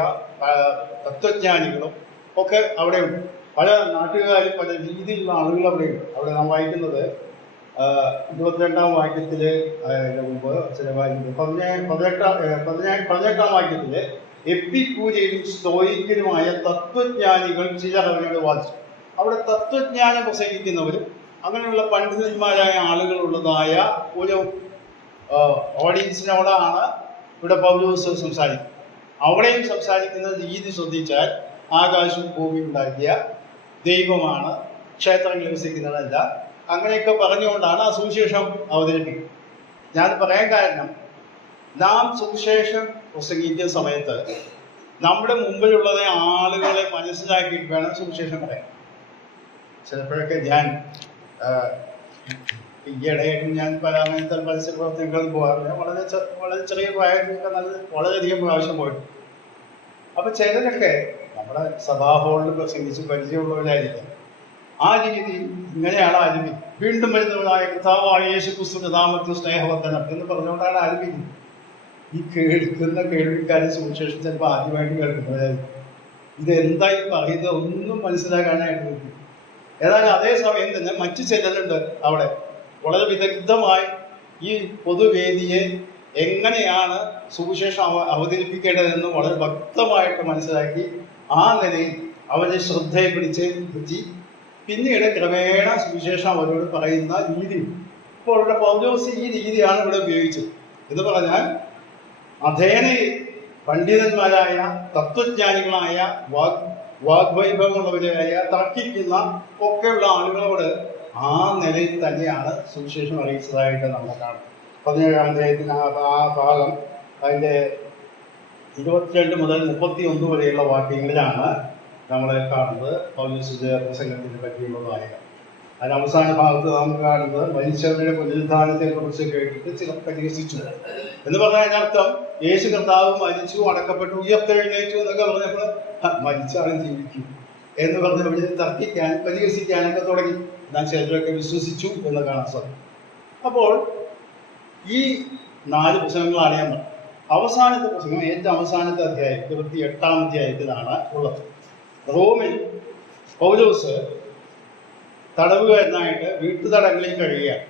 തത്വജ്ഞാനികളും ഒക്കെ അവിടെയുണ്ട്. പല നാട്ടുകാരും പല രീതിയിലുള്ള ആളുകൾ അവിടെയുണ്ട്. അവിടെ നാം വായിക്കുന്നത് 22-ാം വാക്യത്തില് മുമ്പ് ചില വായിക്കുന്നത് 18-ാം വാക്യത്തില് എപ്പിക്കൂരിയരും സ്തോയിക്കരുമായ തത്വജ്ഞാനികൾ ചിലർ അവരോട് വാദിച്ചു. അവിടെ തത്വജ്ഞാനം പ്രസംഗിക്കുന്നവരും അങ്ങനെയുള്ള പണ്ഡിതന്മാരായ ആളുകളുള്ളതായ ഒരു ഓഡിയൻസിനോടാണ് ഇവിടെ പൗലോസ് സംസാരിക്കുന്നത്. അവിടെയും സംസാരിക്കുന്ന രീതി ശ്രദ്ധിച്ചാൽ ആകാശവും ഭൂമിയും ഉണ്ടാക്കിയ ദൈവമാണ്, ക്ഷേത്രങ്ങളിൽ വസിക്കുന്നതല്ല, അങ്ങനെയൊക്കെ പറഞ്ഞുകൊണ്ടാണ് ആ സുവിശേഷം അവതരിപ്പിക്കുന്നത്. ഞാൻ പറയാൻ കാരണം, നാം സുവിശേഷം പ്രസംഗിക്കുന്ന സമയത്ത് നമ്മുടെ മുമ്പിലുള്ളത് ആളുകളെ മനസ്സിലാക്കിയിട്ട് വേണം സുവിശേഷം പറയാൻ. ചിലപ്പോഴൊക്കെ ഞാൻ ഈയിടെയായിട്ടും ഞാൻ പല അങ്ങനത്തെ പരസ്യ പ്രവർത്തനങ്ങളിൽ പോകാറില്ല. വളരെ ചെറിയ പ്രായത്തിലൊക്കെ വളരെയധികം പ്രാവശ്യം പോയിട്ടുണ്ട്. അപ്പൊ ചിലരൊക്കെ നമ്മുടെ സഭാ ഹാളിൽ പ്രസംഗിച്ച് പരിചയമുള്ളവരായിരിക്കും. ആ രീതി ഇങ്ങനെയാണ് ആരംഭിക്കുന്നത്. വീണ്ടും വരുന്നവരായ കർത്താവായ യേശുക്രിസ്തുവിന്റെ നാമത്തിൽ സ്നേഹവർദ്ധനം എന്ന് പറഞ്ഞുകൊണ്ടാണ് ആരംഭിക്കുന്നത്. ഈ കേൾക്കുന്ന കേൾവിക്കാരൻ സുവിശേഷം ചിലപ്പോൾ ആദ്യമായിട്ട് കേൾക്കുന്നവരായിരിക്കും. ഇതെന്തായി പറയുന്നത് ഒന്നും മനസ്സിലാക്കാനായിട്ട് നോക്കി. ഏതായാലും അതേസമയം തന്നെ മറ്റു ചിലരുണ്ട് അവിടെ വളരെ വിദഗ്ധമായി ഈ പൊതുവേദിയെ എങ്ങനെയാണ് സുവിശേഷം അവതരിപ്പിക്കേണ്ടതെന്ന് വളരെ വ്യക്തമായിട്ട് മനസ്സിലാക്കി ആ നിലയിൽ അവരെ ശ്രദ്ധയെ പിടിച്ച് പറ്റി പിന്നീട് ക്രമേണ സുവിശേഷം അവരോട് പറയുന്ന രീതി. ഇപ്പോൾ ഇവിടെ പൗലോസ് ഈ രീതിയാണ് ഇവിടെ ഉപയോഗിച്ചത്. എന്ന് പറഞ്ഞാൽ അഥേനയിൽ പണ്ഡിതന്മാരായ തത്വജ്ഞാനികളായ വാഗ്വൈഭവമുള്ളവരായ തർക്കിക്കുന്ന ഒക്കെയുള്ള ആളുകളോട് ആ നിലയിൽ തന്നെയാണ് സുവിശേഷം അറിയിച്ചതായിട്ട് നമ്മൾ കാണും. 17-ാം അധ്യായത്തിന് ആ ഭാഗം അതിൻ്റെ 22 മുതൽ 31 വരെയുള്ള വാക്യങ്ങളിലാണ് നമ്മൾ കാണുന്നത് പൗലോസിന്റെ പ്രസംഗത്തിനെ പറ്റിയുള്ളതായ. അതിന് അവസാന ഭാഗത്ത് നാം കാണുന്നത് മനുഷ്യരുടെ പുനരുദ്ധാനത്തെ കുറിച്ച് കേട്ടിട്ട് ചിലർ പരിഹസിച്ചു എന്ന് പറഞ്ഞാൽ അതിനർത്ഥം യേശു കർത്താവ് മരിച്ചു, അടക്കപ്പെട്ടു, ഉയർത്തെഴുന്നേറ്റു എന്നൊക്കെ പറഞ്ഞപ്പോൾ മരിച്ചാലും ജീവിക്കും എന്ന് പറഞ്ഞ് തർക്കിക്കാൻ പരിഹസിക്കാനൊക്കെ തുടങ്ങി. എന്നാൽ ചിലരൊക്കെ വിശ്വസിച്ചു എന്ന് കാണാൻ സാധിക്കും. അപ്പോൾ ഈ 4 പ്രസംഗങ്ങളാണ് ഞാൻ പറഞ്ഞത്. അവസാനത്തെ പ്രസംഗം ഏറ്റവും അവസാനത്തെ അധ്യായം 28-ാം അധ്യായത്തിലാണ് ഉള്ളത്. റോമിൽ പൗലോസ് തടവുകാരനായിട്ട് വീട്ടുതടങ്ങളിൽ കഴിയുകയാണ്.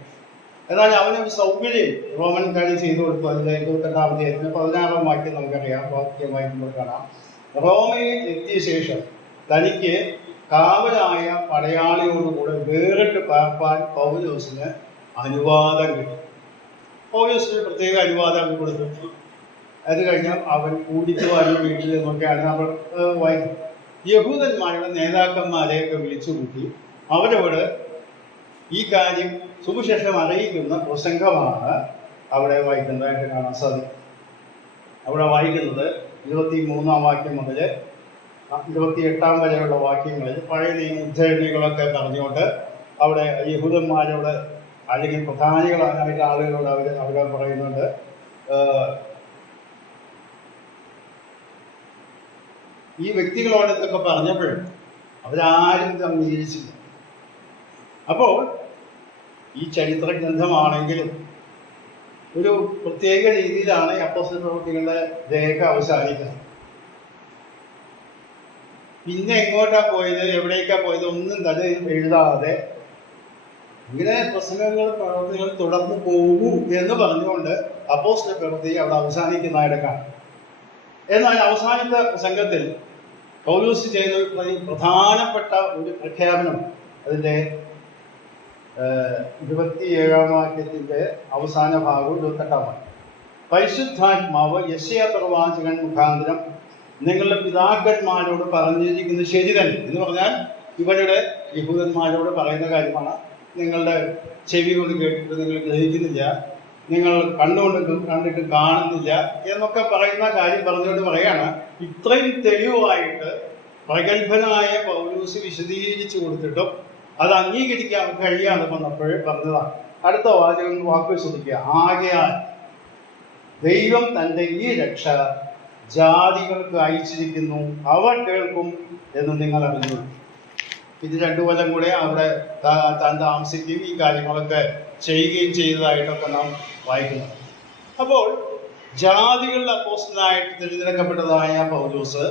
എന്നാൽ അവനൊരു സൗകര്യം റോമൻകാർ ചെയ്തു കൊടുത്തു. അതിൻ്റെ 28-ാം അധ്യായത്തിന് 16-ാം വാക്യം നമുക്കറിയാം, വാക്യമായി നമ്മൾ കാണാം. റോമയിൽ എത്തിയ ശേഷം തനിക്ക് കാവലായ പടയാളിയോടുകൂടെ വേറിട്ട് പാർപ്പാൻ പൗലോസിന് അനുവാദം കിട്ടി. പൗലോസിന് പ്രത്യേക അനുവാദം കൊടുത്തു. അത് കഴിഞ്ഞാൽ അവൻ കൂടിക്കുവാനും വീട്ടിൽ നിന്നൊക്കെയാണ് നമ്മൾ വായിക്കുന്നത്. യഹൂദന്മാരുടെ നേതാക്കന്മാരെയൊക്കെ വിളിച്ചുകൂട്ടി അവരോട് ഈ കാര്യം സുവിശേഷം അറിയിക്കുന്ന പ്രസംഗമാണ് അവിടെ വായിക്കുന്നതായിട്ട് കാണാൻ സാധിക്കും. അവിടെ വായിക്കുന്നത് 23-ാം വാക്യം മുതൽ 28-ാം വരെയുള്ള വാക്യങ്ങളിൽ പഴയ നിയമ ഉദ്ധരണികളൊക്കെ പറഞ്ഞുകൊണ്ട് അവിടെ യഹൂദന്മാരോട് അല്ലെങ്കിൽ പ്രധാനികളായിട്ട് ആളുകളോട് അവർ പറയുന്നുണ്ട്, ഈ വ്യക്തികളോട് ഇതൊക്കെ പറഞ്ഞപ്പോഴും അവരാരും ഇത് അംഗീകരിച്ചില്ല. അപ്പോൾ ഈ ചരിത്ര ഗ്രന്ഥമാണെങ്കിലും ഒരു പ്രത്യേക രീതിയിലാണ് അപ്പോസ്തല പ്രവൃത്തികളുടെ രേഖ അവസാനിക്കുന്നത്. പിന്നെ എങ്ങോട്ടാ പോയത്, എവിടേക്കാ പോയത് ഒന്നും തന്നെ എഴുതാതെ ഇങ്ങനെ പ്രസംഗങ്ങൾ പ്രവൃത്തികൾ തുടർന്നു പോകും എന്ന് പറഞ്ഞുകൊണ്ട് അപ്പോസ്തല പ്രവൃത്തി അവിടെ അവസാനിക്കുന്നതായിട്ട് കാണാം. എന്നാൽ അവസാനത്തെ പ്രസംഗത്തിൽ പൗലോസ് ചെയ്ത പ്രധാനപ്പെട്ട ഒരു പ്രഖ്യാപനം അതിൻ്റെ 27-ാം വാക്യത്തിൻ്റെ അവസാന ഭാഗവും 28-ാം വാക്യം. പരിശുദ്ധാത്മാവ് യെശയ്യാ പ്രവാചകൻ മുഖാന്തരം നിങ്ങളുടെ പിതാക്കന്മാരോട് പറഞ്ഞിരിക്കുന്നത് ശരി തന്നെ എന്ന് പറഞ്ഞാൽ ഇവരുടെ യഹൂദന്മാരോട് പറയുന്ന കാര്യമാണ്. നിങ്ങളുടെ ചെവി കൊണ്ട് കേട്ടിട്ട് നിങ്ങൾ ഗ്രഹിക്കുന്നില്ല, നിങ്ങൾ കണ്ടിട്ട് കാണുന്നില്ല എന്നൊക്കെ പറയുന്ന കാര്യം പറഞ്ഞുകൊണ്ട് പറയാണ്. ഇത്രയും തെളിവായിട്ട് പ്രഗത്ഭനായ പൗലോസ് വിശദീകരിച്ചു കൊടുത്തിട്ടും അത് അംഗീകരിക്കാൻ കഴിയാതെ വന്നപ്പോഴേ പറഞ്ഞതാണ്. അടുത്ത വാക്ക് ശ്രദ്ധിക്കുക. ആകയാൽ ദൈവം തൻ്റെ ഈ രക്ഷ ജാതികൾക്ക് അയച്ചിരിക്കുന്നു, അവർ കേൾക്കും എന്ന് നിങ്ങൾ അറിഞ്ഞു. ഇത് 2 കൊല്ലം കൂടെ അവിടെ താൻ താമസിക്കുകയും ഈ കാര്യങ്ങളൊക്കെ ചെയ്യുകയും ചെയ്തതായിട്ടൊക്കെ നാം വായിക്കുന്നു. അപ്പോൾ ജാതികളുടെ അപ്പോസ്തലനായിട്ട് തിരഞ്ഞെടുക്കപ്പെട്ടതായ പൗലോസ്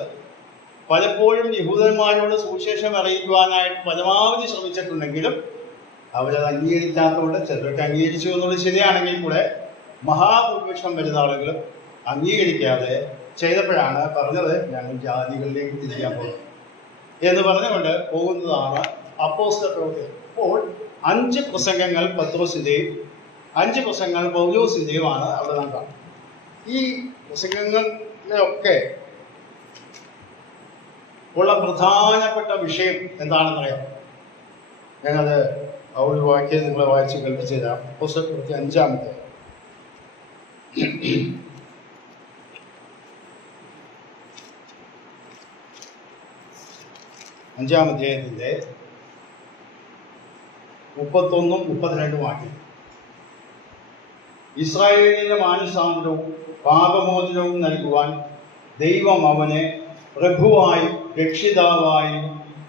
പലപ്പോഴും യഹൂദന്മാരോട് സുവിശേഷം അറിയിക്കുവാനായിട്ട് പരമാവധി ശ്രമിച്ചിട്ടുണ്ടെങ്കിലും അവരത് അംഗീകരിക്കാത്തതുകൊണ്ട് ചിലരൊക്കെ അംഗീകരിച്ചു എന്നുള്ളത് ശരിയാണെങ്കിൽ കൂടെ മഹാഭൂരിപക്ഷം വരുന്ന ആളുകളും അംഗീകരിക്കാതെ ചെയ്തപ്പോഴാണ് പറഞ്ഞത് ഞങ്ങൾ ജാതികളിലേക്ക് തിരിക്കാൻ പോകുന്നത് എന്ന് പറഞ്ഞുകൊണ്ട് പോകുന്നതാണ് അപ്പോസ്തല പ്രവൃത്തി. അപ്പോൾ 5 പ്രസംഗങ്ങൾ പത്രോസിൻ്റെയും 5 പ്രസംഗങ്ങൾ പൗലോസിൻ്റെയുമാണ് അവിടെ നാം കാണുന്നത്. ഈ പ്രസംഗങ്ങളിലൊക്കെ ഉള്ള പ്രധാനപ്പെട്ട വിഷയം എന്താണെന്നറിയാം. ഞാനത് ആ ഒരു വാക്യം നിങ്ങളെ വായിച്ച് കേൾപ്പിച്ചു തരാം. അപ്പോസ്തലപ്രവൃത്തി 5-ാം അധ്യായത്തിൻ്റെ 31-32 വാക്യം. ഇസ്രായേലിന്റെ മാനസാന്തരവും പാപമോചനവും നൽകുവാൻ ദൈവം അവനെ പ്രഭുവായും രക്ഷിതാവായും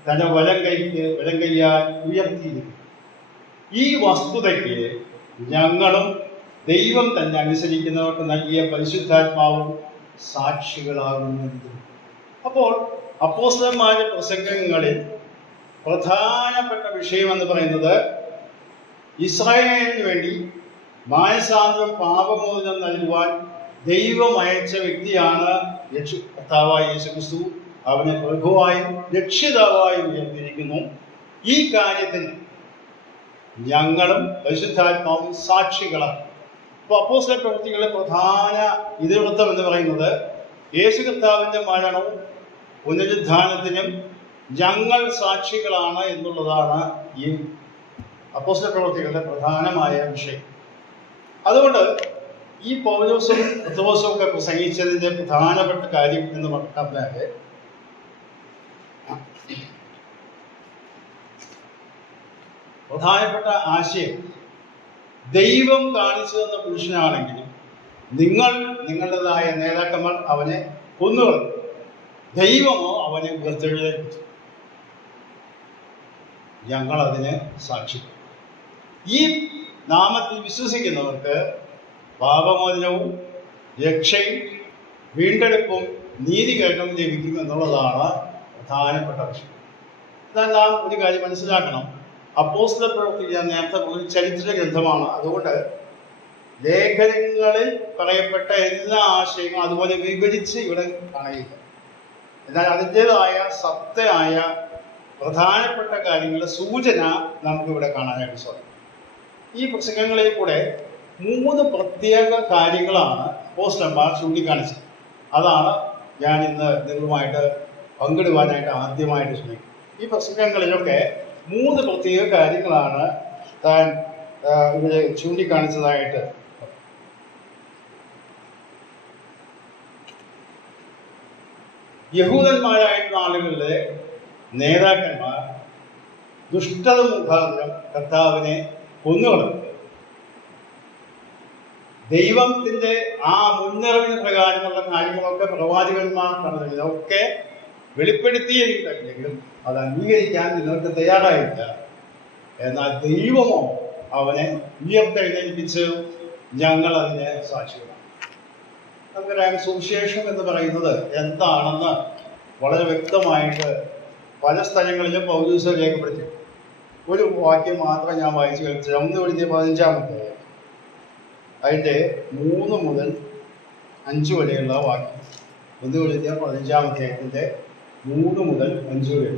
തന്റെ വലങ്കയ്യാൽ ഉയർത്തിയിരിക്കുന്നു. ഈ വസ്തുതയ്ക്ക് ഞങ്ങളും ദൈവം തന്നെ അനുസരിക്കുന്നവർക്ക് നൽകിയ പരിശുദ്ധാത്മാവും സാക്ഷികളാകുന്നുണ്ട്. അപ്പോൾ അപ്പോസ്തലന്മാരുടെ പ്രസംഗങ്ങളിൽ പ്രധാനപ്പെട്ട വിഷയം എന്ന് പറയുന്നത് ഇസ്രായേലിന് വേണ്ടി മാനസാന്തരം പാപമോചനം നൽകുവാൻ ദൈവം അയച്ച വ്യക്തിയാണ് കർത്താവായ യേശുക്രിസ്തു. അവനെ പ്രഭുവായും രക്ഷിതാവായും ഉയർത്തിയിരിക്കുന്നു. ഈ കാര്യത്തിന് ഞങ്ങളും പരിശുദ്ധാത്മാവും സാക്ഷികളാണ്. അപ്പോൾ അപ്പോസ്തല പ്രവൃത്തികളുടെ പ്രധാന ഇതിവൃത്തം എന്ന് പറയുന്നത് യേശു കർത്താവിൻ്റെ മരണവും പുനരുദ്ധാനത്തിനും ഞങ്ങൾ സാക്ഷികളാണ് എന്നുള്ളതാണ് ഈ അപ്പോസ്തല പ്രവൃത്തികളുടെ പ്രധാനമായ വിഷയം. അതുകൊണ്ട് ഈ പൗലോസും പത്രോസും ഒക്കെ പ്രസംഗിച്ചതിൻ്റെ പ്രധാനപ്പെട്ട കാര്യം എന്ന് പറഞ്ഞാൽ പ്രധാനപ്പെട്ട ആശയം, ദൈവം കാണിച്ചു തന്ന പുരുഷനാണെങ്കിലും നിങ്ങളുടേതായ നേതാക്കന്മാർ അവനെ കൊന്നുകളഞ്ഞു, ദൈവമോ അവനെ ഉയർത്തെഴുന്നേൽപ്പിച്ചു. ഞങ്ങൾ അതിന് സാക്ഷി. ഈ നാമത്തിൽ വിശ്വസിക്കുന്നവർക്ക് പാപമോചനവും രക്ഷയും വീണ്ടെടുപ്പും നീതികേട്ടവും ലഭിക്കും എന്നുള്ളതാണ് പ്രധാനപ്പെട്ട വിഷയം. എന്നാൽ നാം ഒരു കാര്യം മനസ്സിലാക്കണം, അപ്പോസ്തല പ്രവൃത്തി ഞാൻ നേരത്തെ ഒരു ചരിത്ര ഗ്രന്ഥമാണ്. അതുകൊണ്ട് ലേഖനങ്ങളിൽ പറയപ്പെട്ട എല്ലാ ആശയങ്ങളും അതുപോലെ വിവരിച്ച് ഇവിടെ കാണുകയില്ല. എന്നാൽ അതിൻ്റെതായ സത്യമായ പ്രധാനപ്പെട്ട കാര്യങ്ങളുടെ സൂചന നമുക്കിവിടെ കാണാനായിട്ട് സാധിക്കും. ഈ പ്രസംഗങ്ങളിൽ കൂടെ 3 പ്രത്യേക കാര്യങ്ങളാണ് അപ്പോസ്തലന്മാർ ചൂണ്ടിക്കാണിച്ചത്. അതാണ് ഞാൻ ഇന്ന് നിങ്ങളുമായിട്ട് പങ്കിടുവാനായിട്ട് ആദ്യമായിട്ട് ശ്രമിക്കും. ഈ പ്രസംഗങ്ങളിലൊക്കെ 3 പ്രത്യേക കാര്യങ്ങളാണ് താൻ ഇവിടെ ചൂണ്ടിക്കാണിച്ചതായിട്ട്. യഹൂദന്മാരായിട്ടുള്ള ആളുകളുടെ നേതാക്കന്മാർ ദുഷ്ടത മുഖാന്തരം കർത്താവിനെ കൊന്നുകളഞ്ഞു. ദൈവത്തിന്റെ ആ മുന്നറിവിന് പ്രകാരമുള്ള കാര്യങ്ങളൊക്കെ പ്രവാചകന്മാർ പറഞ്ഞത് ഇതൊക്കെ വെളിപ്പെടുത്തിയിട്ടുണ്ടെങ്കിലും അത് അംഗീകരിക്കാൻ നിങ്ങൾക്ക് തയ്യാറായില്ല. എന്നാൽ ദൈവമോ അവനെ ഉയർത്തെഴുന്നേൽപ്പിച്ച് ഞങ്ങൾ അതിനെ സാക്ഷികളാണ്. നമുക്കറിയാം, സുവിശേഷം എന്ന് പറയുന്നത് എന്താണെന്ന് വളരെ വ്യക്തമായിട്ട് പല സ്ഥലങ്ങളിലും പൗലോസ് രേഖപ്പെടുത്തി. ഒരു വാക്യം മാത്രം ഞാൻ വായിച്ചു കേൾപ്പിച്ചത് 1 Corinthians 15 അതിൻ്റെ 3 മുതൽ 5 വരെയുള്ള വാക്യം. 1 Corinthians 15 3 മുതൽ 5 വരെ.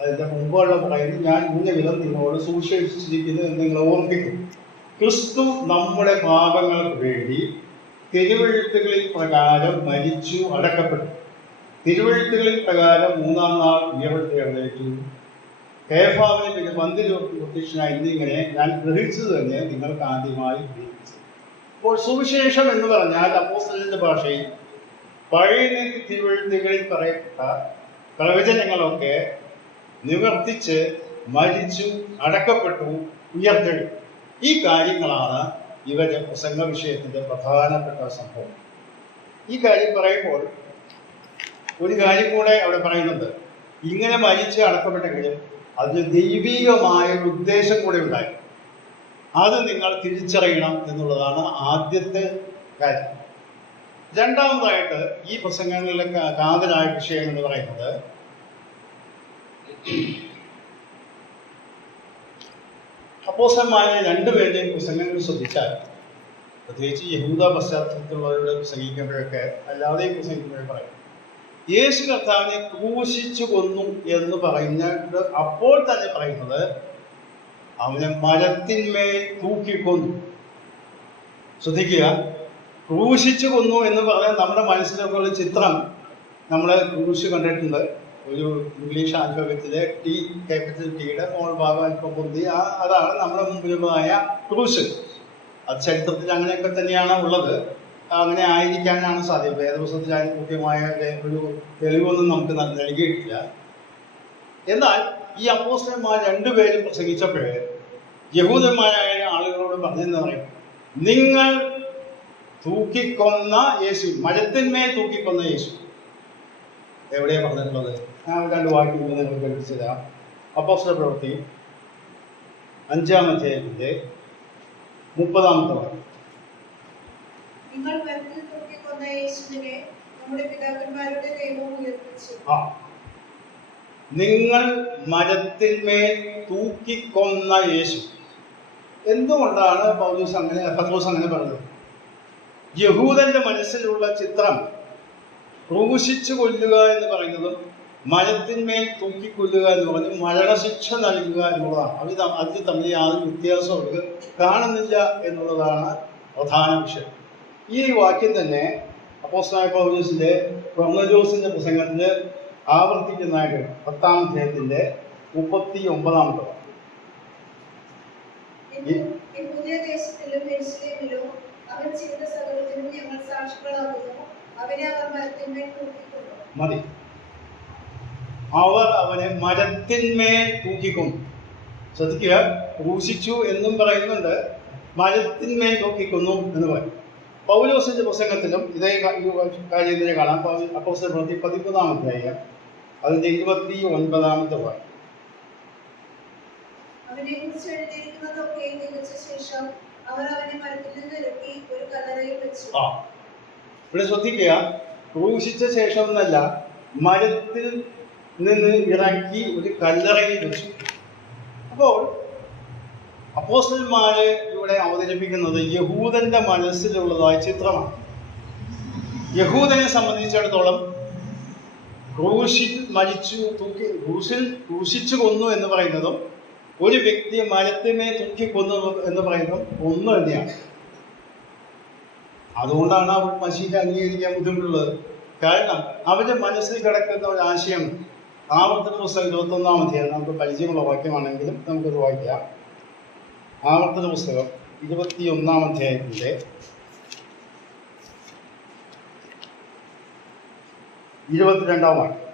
അതിൻ്റെ മുമ്പുള്ള പറയുന്നത്, ഞാൻ ഇന്ന വിധം നിങ്ങളോട് സുവിശേഷിച്ചിരിക്കുന്നു എന്ന് നിങ്ങൾ ഓർപ്പിക്കും. ക്രിസ്തു നമ്മുടെ പാപങ്ങൾക്ക് വേണ്ടി തിരുവെഴുത്തുകളിൽ പ്രകാരം മരിച്ചു അടക്കപ്പെട്ടു. തിരുവെഴുത്തുകളിൽ പ്രകാരം 3-ാം നാൾ ഉയർത്തെഴുന്നേറ്റു. കേഫാവിനെ പിന്നെ 10 പ്രത്യക്ഷനായി. എന്നിങ്ങനെ ഞാൻ ഗ്രഹിച്ചത് തന്നെ നിങ്ങൾക്ക് ആദ്യമായി ഗ്രഹിച്ചു. അപ്പോൾ സുവിശേഷം എന്ന് പറഞ്ഞാൽ അപ്പോസ്തലന്റെ ഭാഷയിൽ പഴയ തിരുവെഴുത്തുകളിൽ പറയപ്പെട്ട പ്രവചനങ്ങളൊക്കെ നിവർത്തിച്ച് മരിച്ചു അടക്കപ്പെട്ടു ഉയർത്തെഴുന്നു. ഈ കാര്യങ്ങളാണ് ഇവരുടെ പ്രസംഗ വിഷയത്തിൻ്റെ പ്രധാനപ്പെട്ട സംഭവം. ഈ കാര്യം പറയുമ്പോൾ ഒരു കാര്യം കൂടെ അവിടെ പറയുന്നുണ്ട്. ഇങ്ങനെ മരിച്ച് അടക്കപ്പെട്ടെങ്കിലും അതിന് ദൈവികമായ ഒരു ഉദ്ദേശം കൂടെ ഉണ്ടായി. അത് നിങ്ങൾ തിരിച്ചറിയണം എന്നുള്ളതാണ് ആദ്യത്തെ കാര്യം. രണ്ടാമതായിട്ട് ഈ പ്രസംഗങ്ങളിലെ കാതലായ വിഷയം എന്ന് പറയുന്നത് അപ്പോസ്തലന്മാരെ 2 പേരുടെയും പ്രസംഗങ്ങൾ ശ്രദ്ധിച്ചാൽ, പ്രത്യേകിച്ച് യഹൂദ പശ്ചാത്തലത്തിലുള്ളവരുടെ പ്രസംഗിക്കുമ്പോഴൊക്കെ അല്ലാതെയും പ്രസംഗിക്കുമ്പോഴേ പറയും യേശു കർത്താവിനെ ക്രൂശിച്ചു കൊന്നു എന്ന് പറയുന്നത്. അപ്പോൾ തന്നെ പറയുന്നത് അവനെ മരത്തിന്മേൽ തൂക്കിക്കൊന്നു. ശ്രദ്ധിക്കുക, ക്രൂശിച്ചു കൊന്നു എന്ന് പറയാൻ നമ്മുടെ മനസ്സിലൊക്കെ ഉള്ള ചിത്രം, നമ്മൾ ക്രൂശ് കണ്ടിട്ടുണ്ട്. ഒരു ഇംഗ്ലീഷ് ആൽഫബറ്റിലെ ടി, ക്യാപിറ്റൽ ടിയുടെ മോൾ ഭാഗം അല്പം പൊന്തി, അതാണ് നമ്മുടെ മുമ്പിലുള്ളതായ ക്രൂശ്. അത് ചരിത്രത്തിൽ അങ്ങനെയൊക്കെ തന്നെയാണ് ഉള്ളത്. അങ്ങനെ ആയിരിക്കാനാണ് സാധ്യത. വേദപുസ്തകത്തിൽ അതിന് കൃത്യമായ ഒരു തെളിവൊന്നും നമുക്ക് നൽകിയിട്ടില്ല. എന്നാൽ ഈ അപ്പോസ്തലന്മാർ രണ്ടുപേരും പ്രസംഗിച്ചപ്പോഴേ യഹൂദന്മാരായ ആളുകളോട് പറഞ്ഞെന്ന് പറയും, നിങ്ങൾ തൂക്കിക്കൊന്ന യേശു, മരത്തിന്മേൽ തൂക്കിക്കൊന്ന യേശു. എവിടെയാണ് പറഞ്ഞിട്ടുള്ളത്? ഞാൻ രണ്ട് വാക്യങ്ങൾ നിങ്ങൾ കേൾപ്പിച്ചു തരാം. അപ്പോസ്തല പ്രവൃത്തി 5-ാം അധ്യായത്തിന്റെ 30-ാമത്തെ വാക്യം. നിങ്ങൾ മരത്തിൽ തൂക്കിക്കൊന്ന യേശുവിനെ നമ്മുടെ പിതാക്കന്മാരുടെ ദൈവം ഉയർപ്പിച്ചു. നിങ്ങൾ മരത്തിന്മേൽ തൂക്കിക്കൊന്ന യേശു. എന്തുകൊണ്ടാണ് പത്രോസ് അങ്ങനെ പറഞ്ഞത്? യഹൂദന്റെ മനസ്സിലുള്ള ചിത്രം ക്രൂശിച്ചു കൊല്ലുക എന്ന് പറയുന്നതും മരത്തിന്മേൽ തൂക്കിക്കൊല്ലുക എന്ന് പറഞ്ഞ് മരണശിക്ഷ നൽകുക എന്നുള്ളതാണ്. അതിൽ തമ്മിൽ യാതൊരു വ്യത്യാസം അവർക്ക് കാണുന്നില്ല എന്നുള്ളതാണ് പ്രധാന വിഷയം. ഈ വാക്യം തന്നെ അപ്പോസ്തലനായ പൗലോസിന്റെ കൊർന്നേലിയോസിന്റെ പ്രസംഗത്തിൽ ആവർത്തിക്കുന്നതായിട്ട് 10-ാം അധ്യായത്തിന്റെ 39-ാമത്തെ വാക്യം. മതി, അവർ അവനെ മരത്തിന്മേൽ തൂക്കിക്കൊന്നു. ശ്രദ്ധിക്കുക, ക്രൂശിച്ചു എന്നും പറയുന്നുണ്ട്, മരത്തിന്മേൽ തൂക്കിക്കൊന്നു എന്ന് പറയും. പൗലോസിന്റെ പ്രസംഗത്തിലും ഇതേ കാര്യം ഇതിനെ കാണാം. അപ്പോസ്തല പ്രവൃത്തി 13-ാം അധ്യായം അതിന്റെ 29-ാമത്തെ വാക്യം. ഇവിടെ ശ്രദ്ധിക്കുക, ക്രൂശിച്ച ശേഷം എന്നല്ല, മരത്തിൽ നിന്ന് ഇറക്കി ഒരു കല്ലറയിൽ വെച്ചു. അപ്പോൾ അപ്പോസ്തലന്മാരെ ഇവിടെ അവതരിപ്പിക്കുന്നത് യഹൂദന്റെ മനസ്സിലുള്ളതായ ചിത്രമാണ്. യഹൂദനെ സംബന്ധിച്ചിടത്തോളം ക്രൂശിച്ചു കൊന്നു എന്ന് പറയുന്നതും ഒരു വ്യക്തിയെ മരത്തിന്മേൽ തൂക്കിക്കൊന്നു എന്ന് പറയുന്നതും ഒന്ന് തന്നെയാണ്. അതുകൊണ്ടാണ് അവർ മശീനെ അംഗീകരിക്കാൻ ബുദ്ധിമുട്ടുള്ളത്. കാരണം അവരുടെ മനസ്സിൽ കിടക്കുന്ന ഒരു ആശയം. ആവർത്തന പുസ്തകം 21-ാം അധ്യായം നമുക്ക് പരിചയമുള്ള വാക്യമാണെങ്കിലും നമുക്കത് വായിക്കാം. ആവർത്തന പുസ്തകം 21-ാം അധ്യായത്തിന്റെ 22-ാം വാക്യം.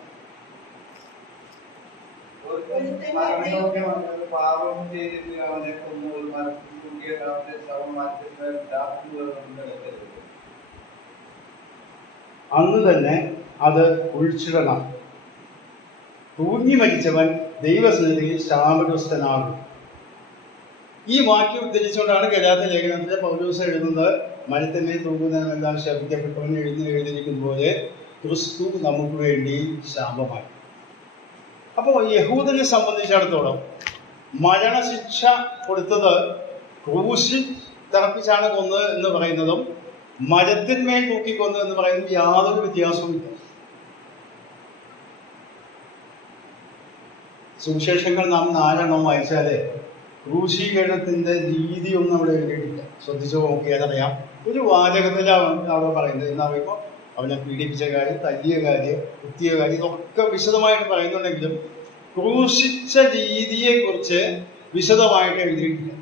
പാപം ചെയ്തിട്ട് അവനെ കൊന്നു അന്ന് തന്നെ അത് കുഴിച്ചിടണം. തൂങ്ങി മരിച്ചവൻ ദൈവസന്നിധിയിൽ ശാപഗ്രസ്തനാകും. ഈ വാക്യം ഉദ്ധരിച്ചുകൊണ്ടാണ് ഗലാത്യ ലേഖനത്തിലെ പൗലോസ് എഴുതുന്നത്, മരത്തിന്മേൽ തൂങ്ങുന്നവനെല്ലാം ശപിക്കപ്പെട്ടവൻ എഴുതിയിരിക്കുന്ന പോലെ ക്രിസ്തു നമുക്ക് വേണ്ടി ശാപമായി. അപ്പോൾ യഹൂദനെ സംബന്ധിച്ചിടത്തോളം മരണശിക്ഷ കൊടുത്തത് ക്രൂശിൽ തറപ്പിച്ചാണ് കൊന്നത് എന്ന് പറയുന്നതും മരത്തിന്മേൽ തൂക്കിക്കൊന്നു എന്ന് പറയുന്നതും യാതൊരു വ്യത്യാസവുമില്ല. സുവിശേഷങ്ങൾ നാം 4 വായിച്ചാലേ ക്രൂശീകരണത്തിന്റെ രീതി ഒന്നും അവിടെ എഴുതിയിട്ടില്ല. ശ്രദ്ധിച്ചു നോക്കിയാൽ അറിയാം. ഒരു വാചകത്തിലാണ് അവിടെ പറയുന്നത്. എന്ന് പറയുമ്പോൾ അവനെ പീഡിപ്പിച്ച കാര്യം, തല്ലിയ കാര്യം, കുത്തിയ കാര്യം, ഇതൊക്കെ വിശദമായിട്ട് പറയുന്നുണ്ടെങ്കിലും ക്രൂശിച്ച രീതിയെക്കുറിച്ച് വിശദമായിട്ട് എഴുതിയിട്ടില്ല.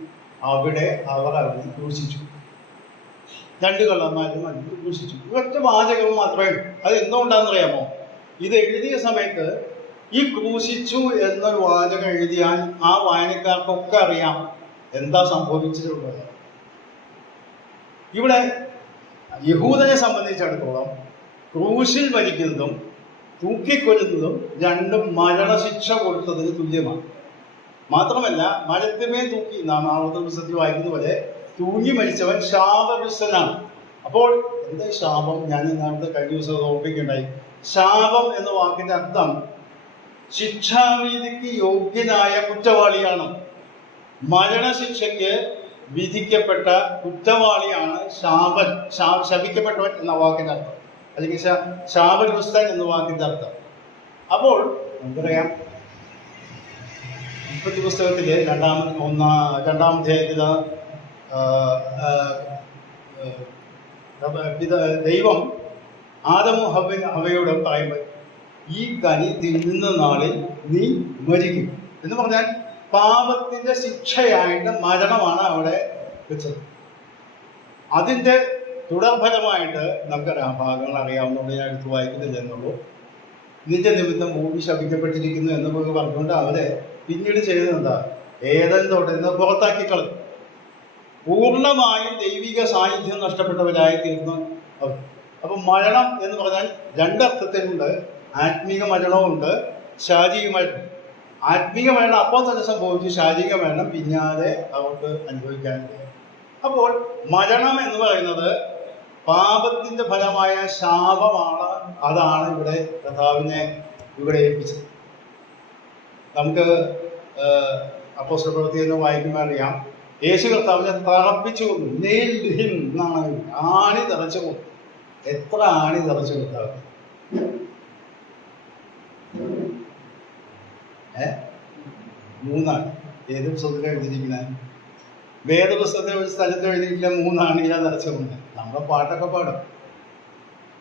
അവിടെ അവർ അവനെ ക്രൂശിച്ചു. 2 കള്ളന്മാരും അതിന് ക്രൂശിച്ചു. ഒറ്റ വാചകം മാത്രമേ ഉള്ളൂ. അത് എന്തുകൊണ്ടാണെന്നറിയാമോ? ഇത് എഴുതിയ സമയത്ത് ഈ ക്രൂശിച്ചു എന്നൊരു വാചകം എഴുതിയാൽ ആ വായനക്കാർക്കൊക്കെ അറിയാം എന്താ സംഭവിച്ചിട്ടുള്ളത്. ഇവിടെ യഹൂദനെ സംബന്ധിച്ചിടത്തോളം ക്രൂശിൽ മരിക്കുന്നതും തൂക്കിക്കൊല്ലുന്നതും രണ്ടും മരണശിക്ഷ കൊടുത്തതിന് തുല്യമാണ്. മാത്രമല്ല, മരത്തിന്മേൽ തൂക്കി, നാം ആവർത്തന പുസ്തകത്തിൽ വായിക്കുന്ന പോലെ തൂങ്ങി മരിച്ചവൻ ശാപഗ്രസ്തനാണ്. അപ്പോൾ എന്താ ശാപം? ഞാൻ നേരത്തെ കഴിഞ്ഞ ദിവസം ഓർപ്പിക്കുകയുണ്ടായി. ശാപം എന്ന വാക്കിന്റെ അർത്ഥം ശിക്ഷാവിധിക്ക് യോഗ്യനായ കുറ്റവാളിയാണ്. മരണശിക്ഷയ്ക്ക് വിധിക്കപ്പെട്ട കുറ്റവാളിയാണ് ശപിക്കപ്പെട്ടവൻ എന്ന വാക്കിന്റെ അർത്ഥം, അല്ലെങ്കിൽ ശാപഗ്രസ്തൻ എന്ന വാക്കിന്റെ അർത്ഥം. അപ്പോൾ നമുക്കറിയാം, ഉൽപ്പത്തി പുസ്തകത്തിലെ രണ്ടാം അധ്യായത്തിൽ ദൈവം ആദമും ഹവയോട് പറയുമ്പോൾ ഈ കനി തിന്നുന്ന നാളിൽ നീ മരിക്കും എന്ന് പറഞ്ഞാൽ പാപത്തിന്റെ ശിക്ഷയായിട്ട് മരണമാണ് അവിടെ വെച്ചത്. അതിൻ്റെ തുടർഫലമായിട്ട് നമുക്കറിയാം, ഭാഗങ്ങൾ അറിയാവുന്നതുകൊണ്ട് ഞാൻ എടുത്ത് വായിക്കുന്നില്ല എന്നുള്ളൂ. നിന്റെ നിമിത്തം ഭൂമി ശപിക്കപ്പെട്ടിരിക്കുന്നു എന്നൊക്കെ പറഞ്ഞുകൊണ്ട് അവരെ പിന്നീട് ചെയ്തതെന്താ, ഏദൻ തോട്ടത്തിൽ നിന്ന് പുറത്താക്കി കളഞ്ഞു. പൂർണ്ണമായും ദൈവിക സാന്നിധ്യം നഷ്ടപ്പെട്ടവരായി തീർന്നു അവർ. അപ്പം മരണം എന്ന് പറഞ്ഞാൽ രണ്ടർത്ഥത്തിലുണ്ട്. ആത്മീക മരണവുമുണ്ട്, ശാരീരിക മരണം. ആത്മീക മരണം അപ്പോൾ തന്നെ സംഭവിച്ചു, ശാരീരിക മരണം പിന്നാലെ അവർക്ക് അനുഭവിക്കാനുണ്ട്. അപ്പോൾ മരണം എന്ന് പറയുന്നത് പാപത്തിന്റെ ഫലമായ ശാപമാണ്. അതാണ് ഇവിടെ കർത്താവിനെ ഇവിടെ ഏൽപ്പിച്ചത്. നമുക്ക് അപ്പോസ്തല പ്രവൃത്തി എന്ന് വായിക്കുമ്പോൾ അറിയാം, യേശു കർത്താവിനെ തറപ്പിച്ചു കൊന്നു. നെയിൽഡ് ഹിം എന്നാണ്, ആണി തറച്ചു കൊന്നു. എത്ര ആണി തറച്ചു കർത്താവ്? 3 ആണി. ഏത് പുസ്തകത്തിലാണ് എഴുതിയിരിക്കുന്നത്? വേദപുസ്തകത്തിൽ ഒരു സ്ഥലത്ത് എഴുതിയിട്ടില്ല 3 ആണികളാണ് തറച്ചു കൊന്നത്. നമ്മുടെ പാട്ടൊക്കെ പാടും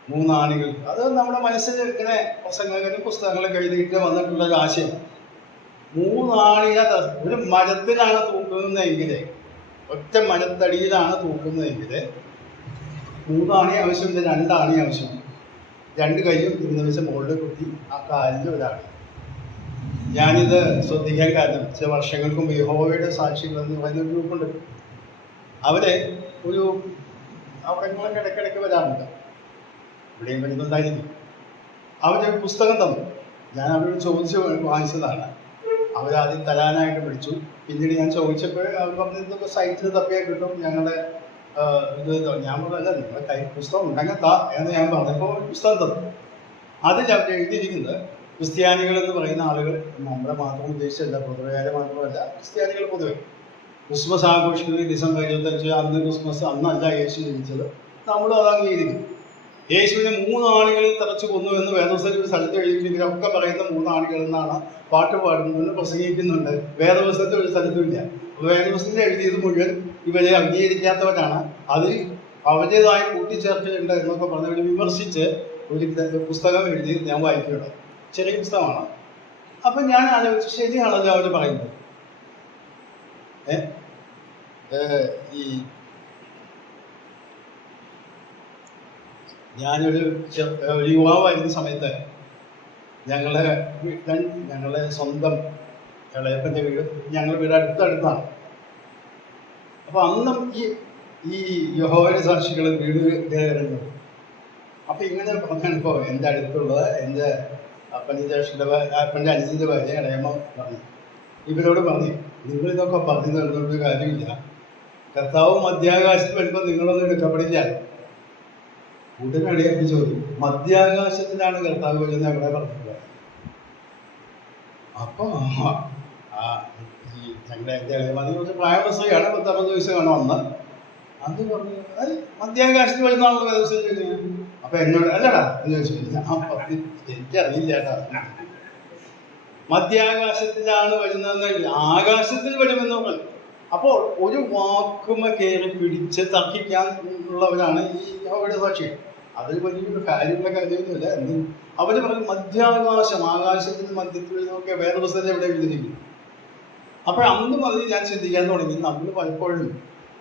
3 ആണികൾ. അത് നമ്മുടെ മനസ്സിൽ ഇങ്ങനെ പ്രസംഗങ്ങളും പുസ്തകങ്ങളൊക്കെ എഴുതിയിട്ട് വന്നിട്ടുള്ള ഒരു ആശയം. 3 ആണികൾ ഒരു മരത്തിലാണ് തൂക്കുന്നതെങ്കിൽ, ഒറ്റ മരത്തടിയിലാണ് തൂക്കുന്നതെങ്കിൽ 3 ആണി ആവശ്യമില്ല, 2 ആണി ആവശ്യമുണ്ട്. 2 കൈയും ഇരുന്ന് വെച്ച് മുകളിൽ കുത്തി ആ കാലിൽ ഒരാണി. ഞാനിത് ശ്രദ്ധിക്കാൻ കാരണം, ചില വർഷങ്ങൾക്ക് മുമ്പ് യഹോവയുടെ സാക്ഷികൾ എന്ന് പറയുന്ന ഒരു ഗ്രൂപ്പുണ്ട്. അവരെ ഒരു അവിടങ്ങളൊക്കെ ഇടയ്ക്കിടയ്ക്ക് വരാറുണ്ട്, ഇവിടെയും വരുന്നുണ്ടായിരിക്കും. അവരൊരു പുസ്തകം തന്നു. ഞാൻ അവരോട് ചോദിച്ച് വാങ്ങിച്ചതാണ്. അവരാദ്യം തരാനായിട്ട് വിളിച്ചു. പിന്നീട് ഞാൻ ചോദിച്ചപ്പോൾ അവർ പറഞ്ഞിട്ട് സൈറ്റിൽ തപ്പിയാൽ കിട്ടും, ഞങ്ങളുടെ ഇത്. ഞാൻ പറഞ്ഞല്ല, നിങ്ങളുടെ കൈ പുസ്തകം ഉണ്ടെങ്കിൽ താ എന്ന് ഞാൻ പറഞ്ഞപ്പോൾ പുസ്തകം തന്നു. അതിൽ അവർ എഴുതിയിരിക്കുന്നത്, ക്രിസ്ത്യാനികൾ എന്ന് പറയുന്ന ആളുകൾ, നമ്മളെ മാത്രം ഉദ്ദേശിച്ചല്ല, പൊതുവെയാരെ മാത്രമല്ല, ക്രിസ്ത്യാനികൾ പൊതുവെ ക്രിസ്മസ് ആഘോഷിക്കുന്നത് ഡിസംബർ 25, അന്ന് ക്രിസ്മസ്, അന്നല്ല യേശു ജനിച്ചത്. നമ്മളും അത് അംഗീകരിക്കുന്നു. യേശുവിനെ 3 ആണികളിൽ തറച്ചു കൊന്നു എന്ന് വേദപുസ്തകത്തിൽ ഒരു സ്ഥലത്ത് എഴുതിയിട്ടില്ല. ഒക്കെ പറയുന്ന 3 ആണികൾ എന്നാണ്. പാട്ട് പാടുന്നുണ്ട്, പ്രസംഗിക്കുന്നുണ്ട്. വേദപുസ്തകത്തിൽ ഒരു സ്ഥലത്തുമില്ല. വേദപുസ്തകത്തിൽ എഴുതിയത് മുഴുവൻ ഇവരെ അംഗീകരിക്കാത്തവരാണ്. അതിൽ അവരുടേതായ കൂട്ടിച്ചേർക്കലുണ്ട് എന്നൊക്കെ പറഞ്ഞവർ വിമർശിച്ച് ഒരു പുസ്തകം എഴുതി ഞാൻ വായിക്കുകയുണ്ടായി. ചെറിയ പുസ്തകമാണ്. അപ്പം ഞാൻ ആലോചിച്ചു, ശരിയാണല്ലോ അവർ പറയുന്നത്. ഈ ഞാനൊരു യുവാവായിരുന്ന സമയത്ത് ഞങ്ങളെ സ്വന്തം ഇളയപ്പൻ്റെ വീട്, ഞങ്ങളുടെ വീട് അടുത്തടുത്താണ്. അപ്പോൾ അന്നും ഈ യഹോവയുടെ സാക്ഷികൾ വീട് കയറുന്നത്. അപ്പം ഇങ്ങനെ പറഞ്ഞപ്പോൾ എൻ്റെ അടുത്തുള്ളത് എൻ്റെ അപ്പൻ്റെ അനുജൻ്റെ ഭാര്യ ഇളയമ്മ പറഞ്ഞു, ഇവരോട് പറഞ്ഞു, നിങ്ങളിതൊക്കെ പറഞ്ഞു തരുന്നൊരു കാര്യമില്ല. കർത്താവ് മധ്യാകാശത്ത് വരുമ്പോൾ നിങ്ങളൊന്നും എടുക്കപ്പെടില്ല. ഉടനടി എന്ന് ചോദിക്കും, മധ്യാകാശത്തിലാണ് കർത്താവ് വരുന്നത് എവിടെ പറഞ്ഞില്ല. അപ്പോൾ ഈ ഞങ്ങളുടെ എൻ്റെ ഇളയമ്മ കുറച്ച് പ്രായപ്രസവയാണ്, 10-60 വയസ്സ് കാണാൻ വന്ന്. അത് പറഞ്ഞു, അത് മധ്യാകാശത്ത് വരുന്നതാണല്ലോ ദിവസം ചോദിക്കുന്നത്. അപ്പൊ എന്നോട് അല്ലടാ എന്ന് ചോദിച്ചു. എനിക്കറിയില്ല ചേട്ടാ, മധ്യാകാശത്തിലാണ് വരുന്നതെന്ന്. ആകാശത്തിൽ വരുമെന്ന് പറഞ്ഞു. അപ്പോൾ ഒരു വാക്കുമ കയറി പിടിച്ച് തർക്കിക്കാൻ ഉള്ളവരാണ് ഈ അവിടെ സാക്ഷി. അതിൽ വലിയൊരു കാര്യമുള്ള കാര്യമൊന്നുമില്ല. അവർ പറഞ്ഞു മധ്യാകാശം, ആകാശത്തിന് മധ്യത്തിൽ നോക്കിയ വേദപുസ്തകത്തിൽ എവിടെ എഴുതിയിരിക്കുന്നു. അപ്പോൾ അന്ന് മതി ഞാൻ ചിന്തിക്കാൻ തുടങ്ങി. നമ്മൾ പലപ്പോഴും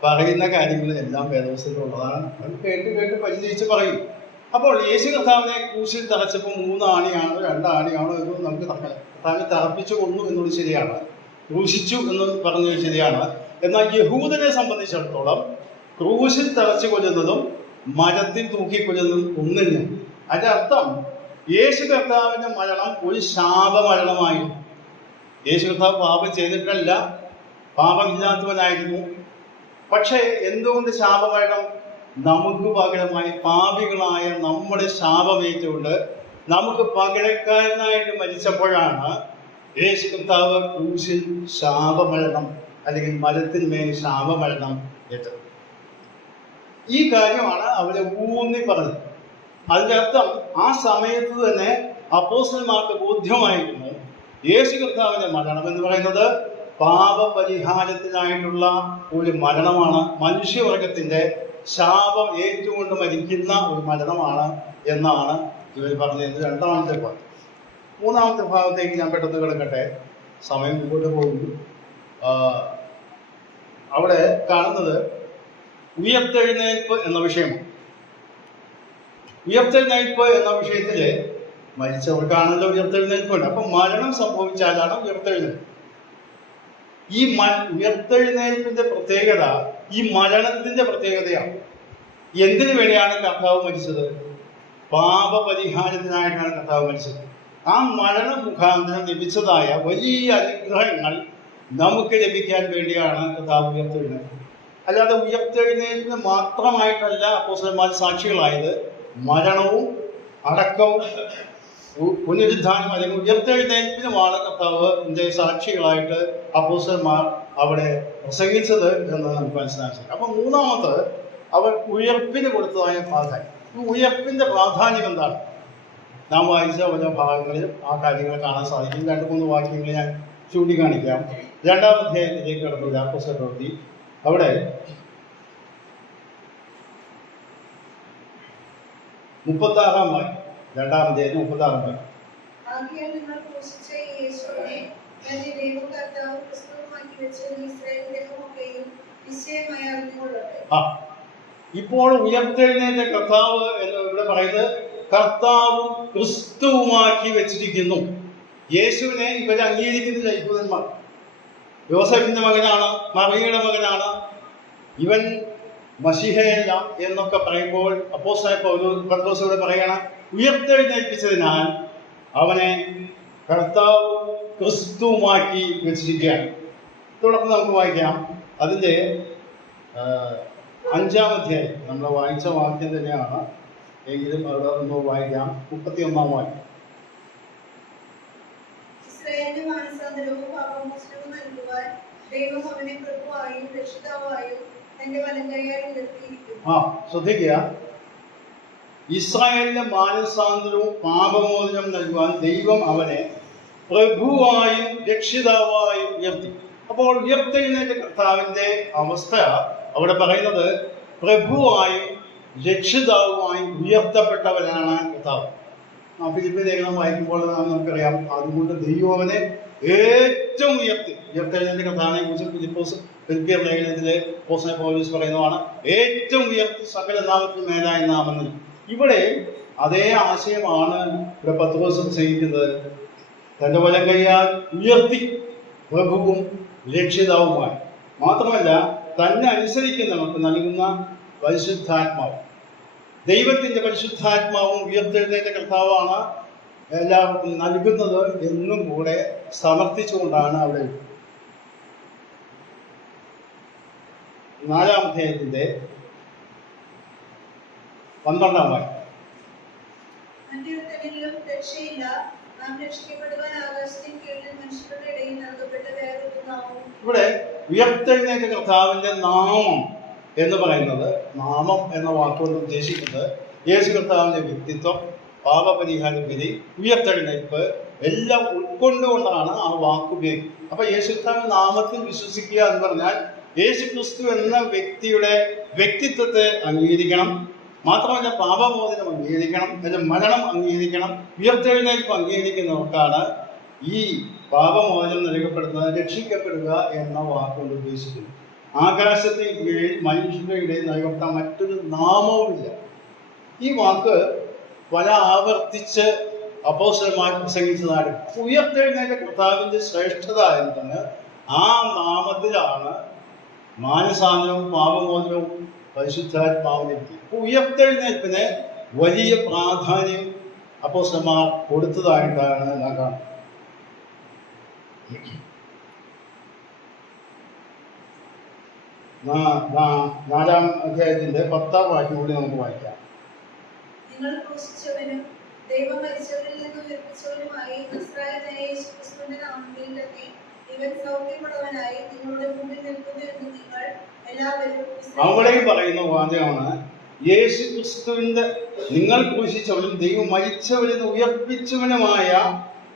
പറയുന്ന കാര്യങ്ങൾ എല്ലാം വേദപുസ്തകത്തിലുള്ളതാണ്. നമ്മൾ കേട്ട് പരിചയിച്ച് പറയും. അപ്പോൾ യേശു കർത്താവിനെ ക്രൂശിൽ തറച്ചപ്പോൾ 3 ആണിയാണോ 2 ആണിയാണോ എന്ന് നമുക്ക് കർത്താവിനെ തറപ്പിച്ചു കൊന്നു എന്നുള്ളത് ശരിയാണ്, ക്രൂശിച്ചു എന്ന് പറഞ്ഞത് ശരിയാണ്. എന്നാൽ യഹൂദനെ സംബന്ധിച്ചിടത്തോളം ക്രൂശിൽ തറച്ചു കൊല്ലുന്നതും മരത്തിൽ തൂക്കിക്കൊല്ലുന്നതും ഒന്നില്ല. അതിൻ്റെ അർത്ഥം യേശു കർത്താവിൻ്റെ മരണം ഒരു ശാപമരണമായിരുന്നു. യേശു കർത്താവ് പാപം ചെയ്തിട്ടല്ല, പാപമില്ലാത്തവനായിരുന്നു. പക്ഷേ എന്തുകൊണ്ട് ശാപമരണം? നമുക്ക് പകരമായി പാപികളായ നമ്മുടെ ശാപമേറ്റുകൊണ്ട് നമുക്ക് പകരക്കാരനായിട്ട് മരിച്ചപ്പോഴാണ് യേശു കർത്താവ് ക്രൂശിൽ ശാപമരണം അല്ലെങ്കിൽ മരത്തിന്മേൽ ശാപമരണം ഏറ്റത്. ഈ കാര്യമാണ് അവരെ ഊന്നി പറഞ്ഞത്. അതിൻ്റെ അർത്ഥം ആ സമയത്ത് തന്നെ അപ്പോസ്തലന്മാർക്ക് ബോധ്യമായിരുന്നു യേശു കർത്താവിന്റെ മരണം എന്ന് പറയുന്നത് പാപപരിഹാരത്തിനായിട്ടുള്ള ഒരു മരണമാണ്. മനുഷ്യവർഗത്തിന്റെ ശാപം ഏറ്റുകൊണ്ട് മരിക്കുന്ന ഒരു മരണമാണ് എന്നാണ് ഇവർ പറഞ്ഞത്. രണ്ടാമത്തെ ഭാഗം. മൂന്നാമത്തെ ഭാഗത്തേക്ക് ഞാൻ പെട്ടെന്ന് കിടക്കട്ടെ, സമയം മുമ്പോട്ട് പോകുന്നു. അവിടെ കാണുന്നത് ഉയർത്തെഴുന്നേൽപ്പ് എന്ന വിഷയമാണ്. ഉയർത്തെഴുന്നേൽപ്പ് എന്ന വിഷയത്തില് മരിച്ചവർക്കാണല്ലോ ഉയർത്തെഴുന്നേൽപ്പുണ്ട്. അപ്പൊ മരണം സംഭവിച്ചാലാണ് ഉയർത്തെഴുന്നേൽപ്പ്. ഈ ഉയർത്തെഴുന്നേൽപ്പിന്റെ പ്രത്യേകത ഈ മരണത്തിന്റെ പ്രത്യേകതയാണ്. എന്തിനു വേണ്ടിയാണ് കർത്താവ് മരിച്ചത്? പാപപരിഹാരത്തിനായിട്ടാണ് കർത്താവ് മരിച്ചത്. ആ മരണ മുഖാന്തരം ലഭിച്ചതായ വലിയ അനുഗ്രഹങ്ങൾ നമുക്ക് ലഭിക്കാൻ വേണ്ടിയാണ് കർത്താവ് ഉയർത്തെഴുന്നേൽപ്പ്. അല്ലാതെ ഉയർത്തെഴുന്നേൽപ്പിന് മാത്രമായിട്ടല്ല അപ്പോസ്തലന്മാർ സാക്ഷികളായത്. മരണവും അടക്കവും പുനരുദ്ധാനം അല്ലെങ്കിൽ ഉയർത്തെഴുന്നേൽപ്പിനുമാണ് കർത്താവിന്റെ സാക്ഷികളായിട്ട് അപ്പോസ്തലന്മാർ അവിടെ പ്രസംഗിച്ചത് എന്ന് നമുക്ക് മനസ്സിലാക്കി. അപ്പൊ മൂന്നാമത് അവർ ഉയർപ്പിന് കൊടുത്തതായ പ്രാധാന്യം. ഉയർപ്പിന്റെ പ്രാധാന്യം എന്താണ്? നാം വായിച്ച ഓരോ ഭാഗങ്ങളിലും ആ കാര്യങ്ങൾ കാണാൻ സാധിക്കും. 2-3 വാക്യങ്ങൾ ഞാൻ ചൂണ്ടിക്കാണിക്കാം. 2-ാം അധ്യായത്തിലേക്ക് കടന്നു. അപ്പോസ്തല പ്രവൃത്തി അവിടെ 36-ാം വാക്യം. 2-ാം അധ്യായം 36-ാം വാക്യം. ആകയാൽ നിങ്ങൾ ക്രൂശിച്ച യേശുവിനെ തന്നെ ദൈവം കർത്താവ് ക്രിസ്തുവുമാക്കി വെച്ചത് ഇസ്രായേൽ ഗ്രഹമൊക്കെയും നിശ്ചയമായി അറിഞ്ഞുകൊള്ളട്ടെ. ഇപ്പോൾ ഉയർത്തെഴുന്നേറ്റ കർത്താവ് എന്ന് ഇവിടെ പറയുന്നത് കർത്താവും ക്രിസ്തുവുമാക്കി വെച്ചിരിക്കുന്നു. യേശുവിനെ ഇവരെ അംഗീകരിക്കുന്നില്ല യഹൂദന്മാർ. യോസഫിന്റെ മകനാണ്, മറിയയുടെ മകനാണ്, ഇവൻ മശിഹയല്ല എന്നൊക്കെ പറയുമ്പോൾ അപ്പോസ്തലൻ പത്രോസ് ഇവിടെ പറയണം, ഉയർത്തെഴുന്നേൽപ്പിച്ചതിനാൽ അവനെ കർത്താവ് ക്രിസ്തുവുമാക്കി വെച്ചിരിക്കുകയാണ്. തുടർന്ന് നമുക്ക് വായിക്കാം. അതിൻ്റെ 5-ാം അധ്യായം നമ്മൾ വായിച്ച വാക്യം തന്നെയാണ് എങ്കിലും അവിടെ ഒന്ന് വായിക്കാം. 31-ാം വാക്യം. ഇസ്രായേലിന്റെ മാനസാന്തരവും പാപമോചനവും നൽകുവാൻ ദൈവം അവനെ പ്രഭുവായും രക്ഷിതാവായും തന്റെ വലങ്കൈയാൽ ഉയർത്തിയിരിക്കുന്നു. ശ്രദ്ധിക്കുക. ഇസ്രായേലിന്റെ മാനസാന്തരവും പാപമോചനം നൽകുവാൻ ദൈവം അവനെ പ്രഭുവായും രക്ഷിതാവായും ഉയർത്തി. അപ്പോൾ ഉയർത്തെഴുന്നേറ്റ കർത്താവിന്റെ അവസ്ഥ അവിടെ പറയുന്നത് പ്രഭുവായും രക്ഷിതാവുമായും ഉയർത്തപ്പെട്ടവനാണ് കർത്താവ്. ഫിലിപ്പിയ ലേഖനം വായിക്കുമ്പോൾ നമുക്കറിയാം, അതുകൊണ്ട് ദൈവം അവനെ ഏറ്റവും ഉയർത്തെഴുന്നേറ്റ കർത്താവിനെ കുറിച്ച് ഫിലിപ്പിയർ ലേഖനത്തിലെ അപ്പോസ്തലൻ പൗലോസ് പറയുന്നതാണ്, ഏറ്റവും ഉയർത്തി സകല നാമത്തിൽ മേലായ നാമത്തിൽ. ഇവിടെ അതേ ആശയമാണ് ഇവിടെ പത്രോസ് പ്രസംഗിക്കുന്നത്. തന്റെ വലം കൈയാൽ ഉയർത്തി പ്രഭുവും രക്ഷിതാവുമായി. മാത്രമല്ല തന്നെ അനുസരിക്കുന്നവർക്ക് നൽകുന്ന പരിശുദ്ധാത്മാവ്, ദൈവത്തിന്റെ പരിശുദ്ധാത്മാവും ഉയർത്തെഴുന്നേറ്റ കർത്താവാണ് എല്ലാവർക്കും നൽകുന്നത് എന്നും കൂടെ സമർത്ഥിച്ചുകൊണ്ടാണ് അവിടെ 4-ാം അധ്യായത്തിന്റെ 12-ാം വാക്യം. മറ്റൊരുത്തനിലും രക്ഷയില്ല, നാം രക്ഷിക്കപ്പെടുവാൻ ആകാശത്തിന് കീഴിൽ മനുഷ്യരുടെ ഇടയിൽ നൽകപ്പെട്ട വേറൊരു നാമവും. ഇവിടെ ഉയർത്തെഴുന്നേറ്റ കർത്താവിന്റെ നാമം എന്ന് പറയുന്നത്, നാമം എന്ന വാക്കുകൊണ്ട് ഉദ്ദേശിക്കുന്നത് യേശു കർത്താവിന്റെ വ്യക്തിത്വം, പാപപരിഹാര വിധി, ഉയർത്തെഴുന്നേൽപ്പ് എല്ലാം ഉൾക്കൊണ്ടുകൊണ്ടാണ് ആ വാക്ക് ഉപയോഗിക്കുന്നത്. അപ്പൊ യേശു കർത്താവിന്റെ നാമത്തിൽ വിശ്വസിക്കുക എന്ന് പറഞ്ഞാൽ യേശു ക്രിസ്തു എന്ന വ്യക്തിയുടെ വ്യക്തിത്വത്തെ അംഗീകരിക്കണം. മാത്രമല്ല പാപമോചനം അംഗീകരിക്കണം, അതിന്റെ മരണം അംഗീകരിക്കണം, ഉയർത്തെഴുന്നേൽപ്പ് അംഗീകരിക്കുന്നവർക്കാണ് ഈ പാപമോചനം നൽകപ്പെടുന്നത്, രക്ഷിക്കപ്പെടുക എന്ന വാക്കുകൊണ്ട് ഉദ്ദേശിക്കുന്നത്. ആകാശത്തിന് കീഴിൽ മനുഷ്യരുടെ ഇടയിൽ നൽകപ്പെട്ട മറ്റൊരു നാമവുമില്ല. ഈ വാക്ക് പല ആവർത്തിച്ച് അപ്പോസ്തലന്മാർ പ്രസംഗിച്ചതാണ്. ഉയർത്തെഴുന്നേറ്റ കർത്താവിന്റെ ശ്രേഷ്ഠത എന്താണ്? ആ നാമത്തിലാണ് മാനസാന്തരവും പാപമോചനവും പരിശുദ്ധാത്മാവിനെത്തി. ഉയർത്തെഴുന്നേൽപ്പിന് വലിയ പ്രാധാന്യം അപ്പോസ്തലന്മാർ കൊടുത്തതായിട്ടാണ് ഞാൻ കാണുന്നത്. 4-ാം അധ്യായത്തിന്റെ 10-ാം വാക്യം കൂടി നമുക്ക് വായിക്കാം. നിങ്ങൾ ക്രൂശിച്ചവനും ദൈവം മരിച്ചവരിൽ നിന്ന് ഉയർപ്പിച്ചവനുമായി നസ്രായനായ യേശുക്രിസ്തുവിന്റെ നാമത്തിൽ തന്നെ ഇവൻ സൗഖ്യമുള്ളവനായി നിങ്ങളുടെ മുമ്പിൽ നിൽക്കുന്നു എന്ന് നിങ്ങൾ എല്ലാവരും. അവിടെയും പറയുന്ന വാചകമാണ്, യേശു ക്രിസ്തുവിന്റെ നിങ്ങൾ ക്രൂശിച്ചവനും ദൈവം മരിച്ചവരിൽ നിന്ന് ഉയർപ്പിച്ചവനുമായ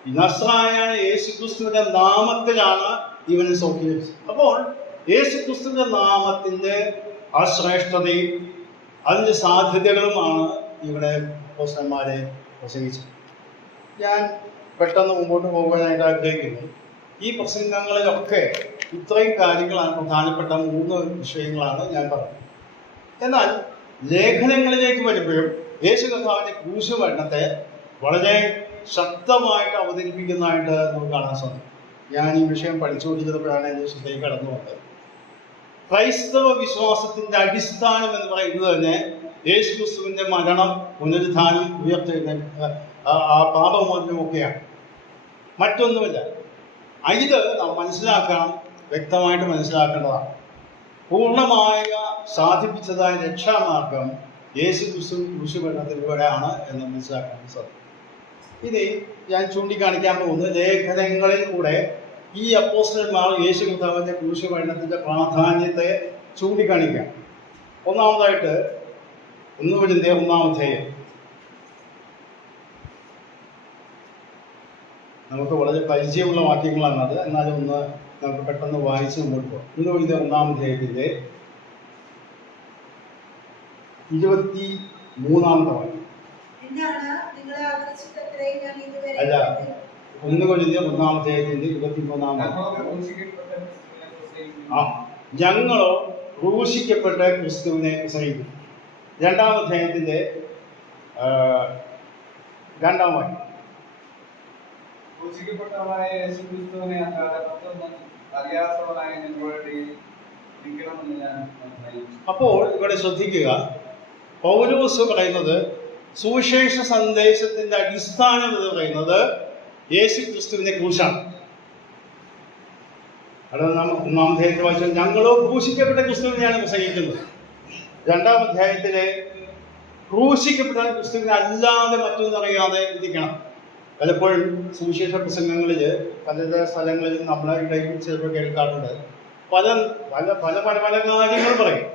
നസ്രായനായ യേശുക്രിസ്തുവിന്റെ നാമത്തിലാണ് ഇവന് സൗഖ്യം ലഭിച്ചത്. അപ്പോൾ യേശുക്രിസ്തുവിന്റെ നാമത്തിന്റെ ആ ശ്രേഷ്ഠതയും അതിൻ്റെ സാധ്യതകളുമാണ് ഇവിടെ അപ്പോസ്തലന്മാരെ പ്രസംഗിച്ചത്. ഞാൻ പെട്ടെന്ന് മുമ്പോട്ട് പോകാനായിട്ട് ആഗ്രഹിക്കുന്നു. ഈ പ്രസംഗങ്ങളിലൊക്കെ ഇത്രയും കാര്യങ്ങളാണ് പ്രധാനപ്പെട്ട 3 വിഷയങ്ങളാണ് ഞാൻ പറഞ്ഞത്. എന്നാൽ ലേഖനങ്ങളിലേക്ക് വരുമ്പോഴും യേശു കർത്താവിന്റെ ക്രൂശ് മരണത്തെ വളരെ ശക്തമായിട്ട് അവതരിപ്പിക്കുന്നതായിട്ട് നമുക്ക് കാണാൻ സാധിക്കും. ഞാൻ ഈ വിഷയം പഠിച്ചുകൊണ്ടിരുന്നപ്പോഴാണ് എൻ്റെ ശ്രദ്ധയിൽ കടന്നു വന്നത്. ക്രൈസ്തവ വിശ്വാസത്തിന്റെ അടിസ്ഥാനം എന്ന് പറയുന്നത് തന്നെ യേശു ക്രിസ്തുവിന്റെ മരണം, പുനരുത്ഥാനം, ഉയർത്തെഴുന്നേൽപ്പ്, ആ പാപമോചനം ഒക്കെയാണ്, മറ്റൊന്നുമില്ല. ഇത് നാം മനസ്സിലാക്കണം, വ്യക്തമായിട്ട് മനസ്സിലാക്കേണ്ടതാണ്. പൂർണ്ണമായ സാധിപ്പിച്ചതായ രക്ഷാമാർഗം യേശു ക്രിസ്തു ക്രൂശുമരണത്തിലൂടെയാണ് എന്ന് മനസ്സിലാക്കാൻ സാധിക്കും. ഇനി ഞാൻ ചൂണ്ടിക്കാണിക്കാൻ പോകുന്നത് ലേഖനങ്ങളിൽ കൂടെ ഈ അപ്പോസ്തലന്മാർ യേശു കർത്താവിന്റെ ക്രൂശുമരണത്തിന്റെ പ്രാധാന്യത്തെ ചൂണ്ടിക്കാണിക്കാം. ഒന്നാമതായിട്ട് 1 കൊരിന്ത്യർ 1-ാം അധ്യായം. നമുക്ക് വളരെ പരിചയമുള്ള വാക്യങ്ങളാണത്, എന്നാലും ഒന്ന് നമുക്ക് പെട്ടെന്ന് വായിച്ച് മുമ്പോട്ട് പോകാം. 1 കൊരിന്ത്യർ 1-ാം അധ്യായത്തിന്റെ 23-ാമത്തെ വാക്യം. അല്ല, 1 കൊരിന്ത്യർ 1-ാം അധ്യായത്തിന്റെ 23-ാമത്തെ. ഞങ്ങളോ ക്രൂശിക്കപ്പെട്ട ക്രിസ്തുവിനെ പ്രസംഗിക്കുന്നു. 2-ാം അധ്യായത്തിന്റെ 2-ാം വാക്യം. ക്രൂശിക്കപ്പെട്ടവനായ യേശുക്രിസ്തുവിനെ അറിയാത്തവനായ നിങ്ങളോട് ഇരിക്കണമെന്ന് ഞാൻ പറയുന്നു. അപ്പോൾ ഇവിടെ ശ്രദ്ധിക്കുക, പൗലോസ് പറയുന്നത് സുവിശേഷ സന്ദേശത്തിന്റെ അടിസ്ഥാനം എന്ന് പറയുന്നത് യേശു ക്രിസ്തുവിന്റെ ക്രൂശാണ്. അവിടെ നാം 1-ാം അധ്യായത്തിൽ വായിച്ചാൽ ഞങ്ങളോ ക്രൂശിക്കപ്പെട്ട ക്രിസ്തുവിനെയാണ് പ്രസംഗിക്കുന്നത്. 2-ാം അധ്യായത്തിലെ ക്രൂശിക്കപ്പെട്ട ക്രിസ്തുവിനെ അല്ലാതെ മറ്റൊന്നറിയാതെ ഇരിക്കണം. പലപ്പോഴും സുവിശേഷ പ്രസംഗങ്ങളിൽ പല സ്ഥലങ്ങളിൽ നമ്മളെ ഇടയിൽ ചിലപ്പോൾ കേൾക്കാറുണ്ട്. പല പല പല പല പല കാര്യങ്ങൾ പറയും.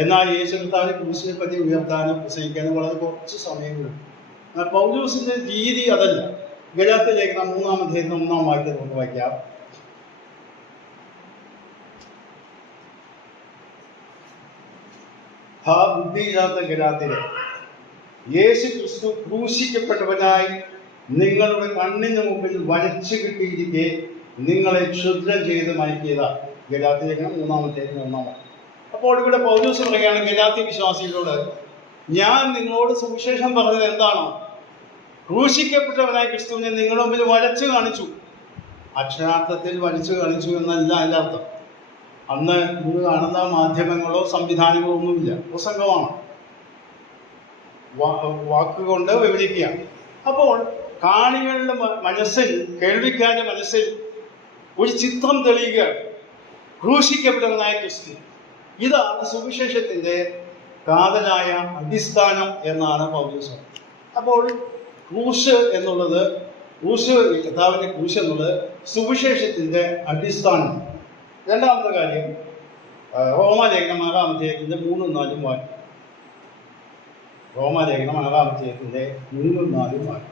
എന്നാൽ യേശു കർത്താവിനെ ക്രൂശിനെ പറ്റി ഉയർത്താനും പ്രസംഗിക്കാനും വളരെ കുറച്ച് സമയങ്ങളുണ്ട്. എന്നാൽ പൗലോസിന്റെ രീതി അതല്ല. ഗലാത്യ ലേഖനം 3-ാം അധ്യായത്തിന് 1-ാം വാക്യം നമുക്ക് വായിക്കാം. ബുദ്ധിയില്ലാത്ത ഗലാത്യരെ, യേശു ക്രിസ്തു ക്രൂശിക്കപ്പെട്ടവനായി നിങ്ങളുടെ കണ്ണിന് മുമ്പിൽ വരച്ചു കിട്ടിയിരിക്കെ നിങ്ങളെ ക്ഷുദ്രം ചെയ്ത് മയക്കിയതാ. ഗലാത്യ ലേഖനം 3-ാം അധ്യായത്തിന് 1-ാം വാക്യം. അപ്പോൾ ഇവിടെ പൗലോസ് പറയുകയാണ് ഗലാത്യ വിശ്വാസികളോട്, ഞാൻ നിങ്ങളോട് സുവിശേഷം പറഞ്ഞത് എന്താണോ? ക്രൂശിക്കപ്പെട്ടവനായ ക്രിസ്തുവിനെ നിങ്ങളുടെ മുമ്പിൽ വരച്ചു കാണിച്ചു. അക്ഷരാർത്ഥത്തിൽ വരച്ചു കാണിച്ചു എന്നല്ല അതിൻ്റെ അർത്ഥം. അന്ന് ഇത് കാണുന്ന മാധ്യമങ്ങളോ സംവിധാനങ്ങളോ ഒന്നുമില്ല, പ്രസംഗമാണ്, വാക്കുകൊണ്ട് വിവരിക്കുക. അപ്പോൾ കാണികളുടെ മനസ്സിൽ, കേൾവിക്കാരുടെ മനസ്സിൽ ഒരു ചിത്രം തെളിയുകയാണ്, ക്രൂശിക്കപ്പെട്ടവനായ ക്രിസ്തു. ഇതാണ് സുവിശേഷത്തിന്റെ കാതലായ അടിസ്ഥാനം എന്നാണ് പൗലോസ്. അപ്പോൾ ക്രൂശ് എന്നുള്ളത്, കർത്താവിന്റെ ക്രൂശ് എന്നുള്ളത് സുവിശേഷത്തിന്റെ അടിസ്ഥാനം. രണ്ടാമത്തെ കാര്യം റോമാലേഖനം 6-ാം അധ്യായത്തിന്റെ 3-4 വാക്യം. റോമാലേഖനം 6-ാം അധ്യായത്തിന്റെ 3-4 വാക്യം.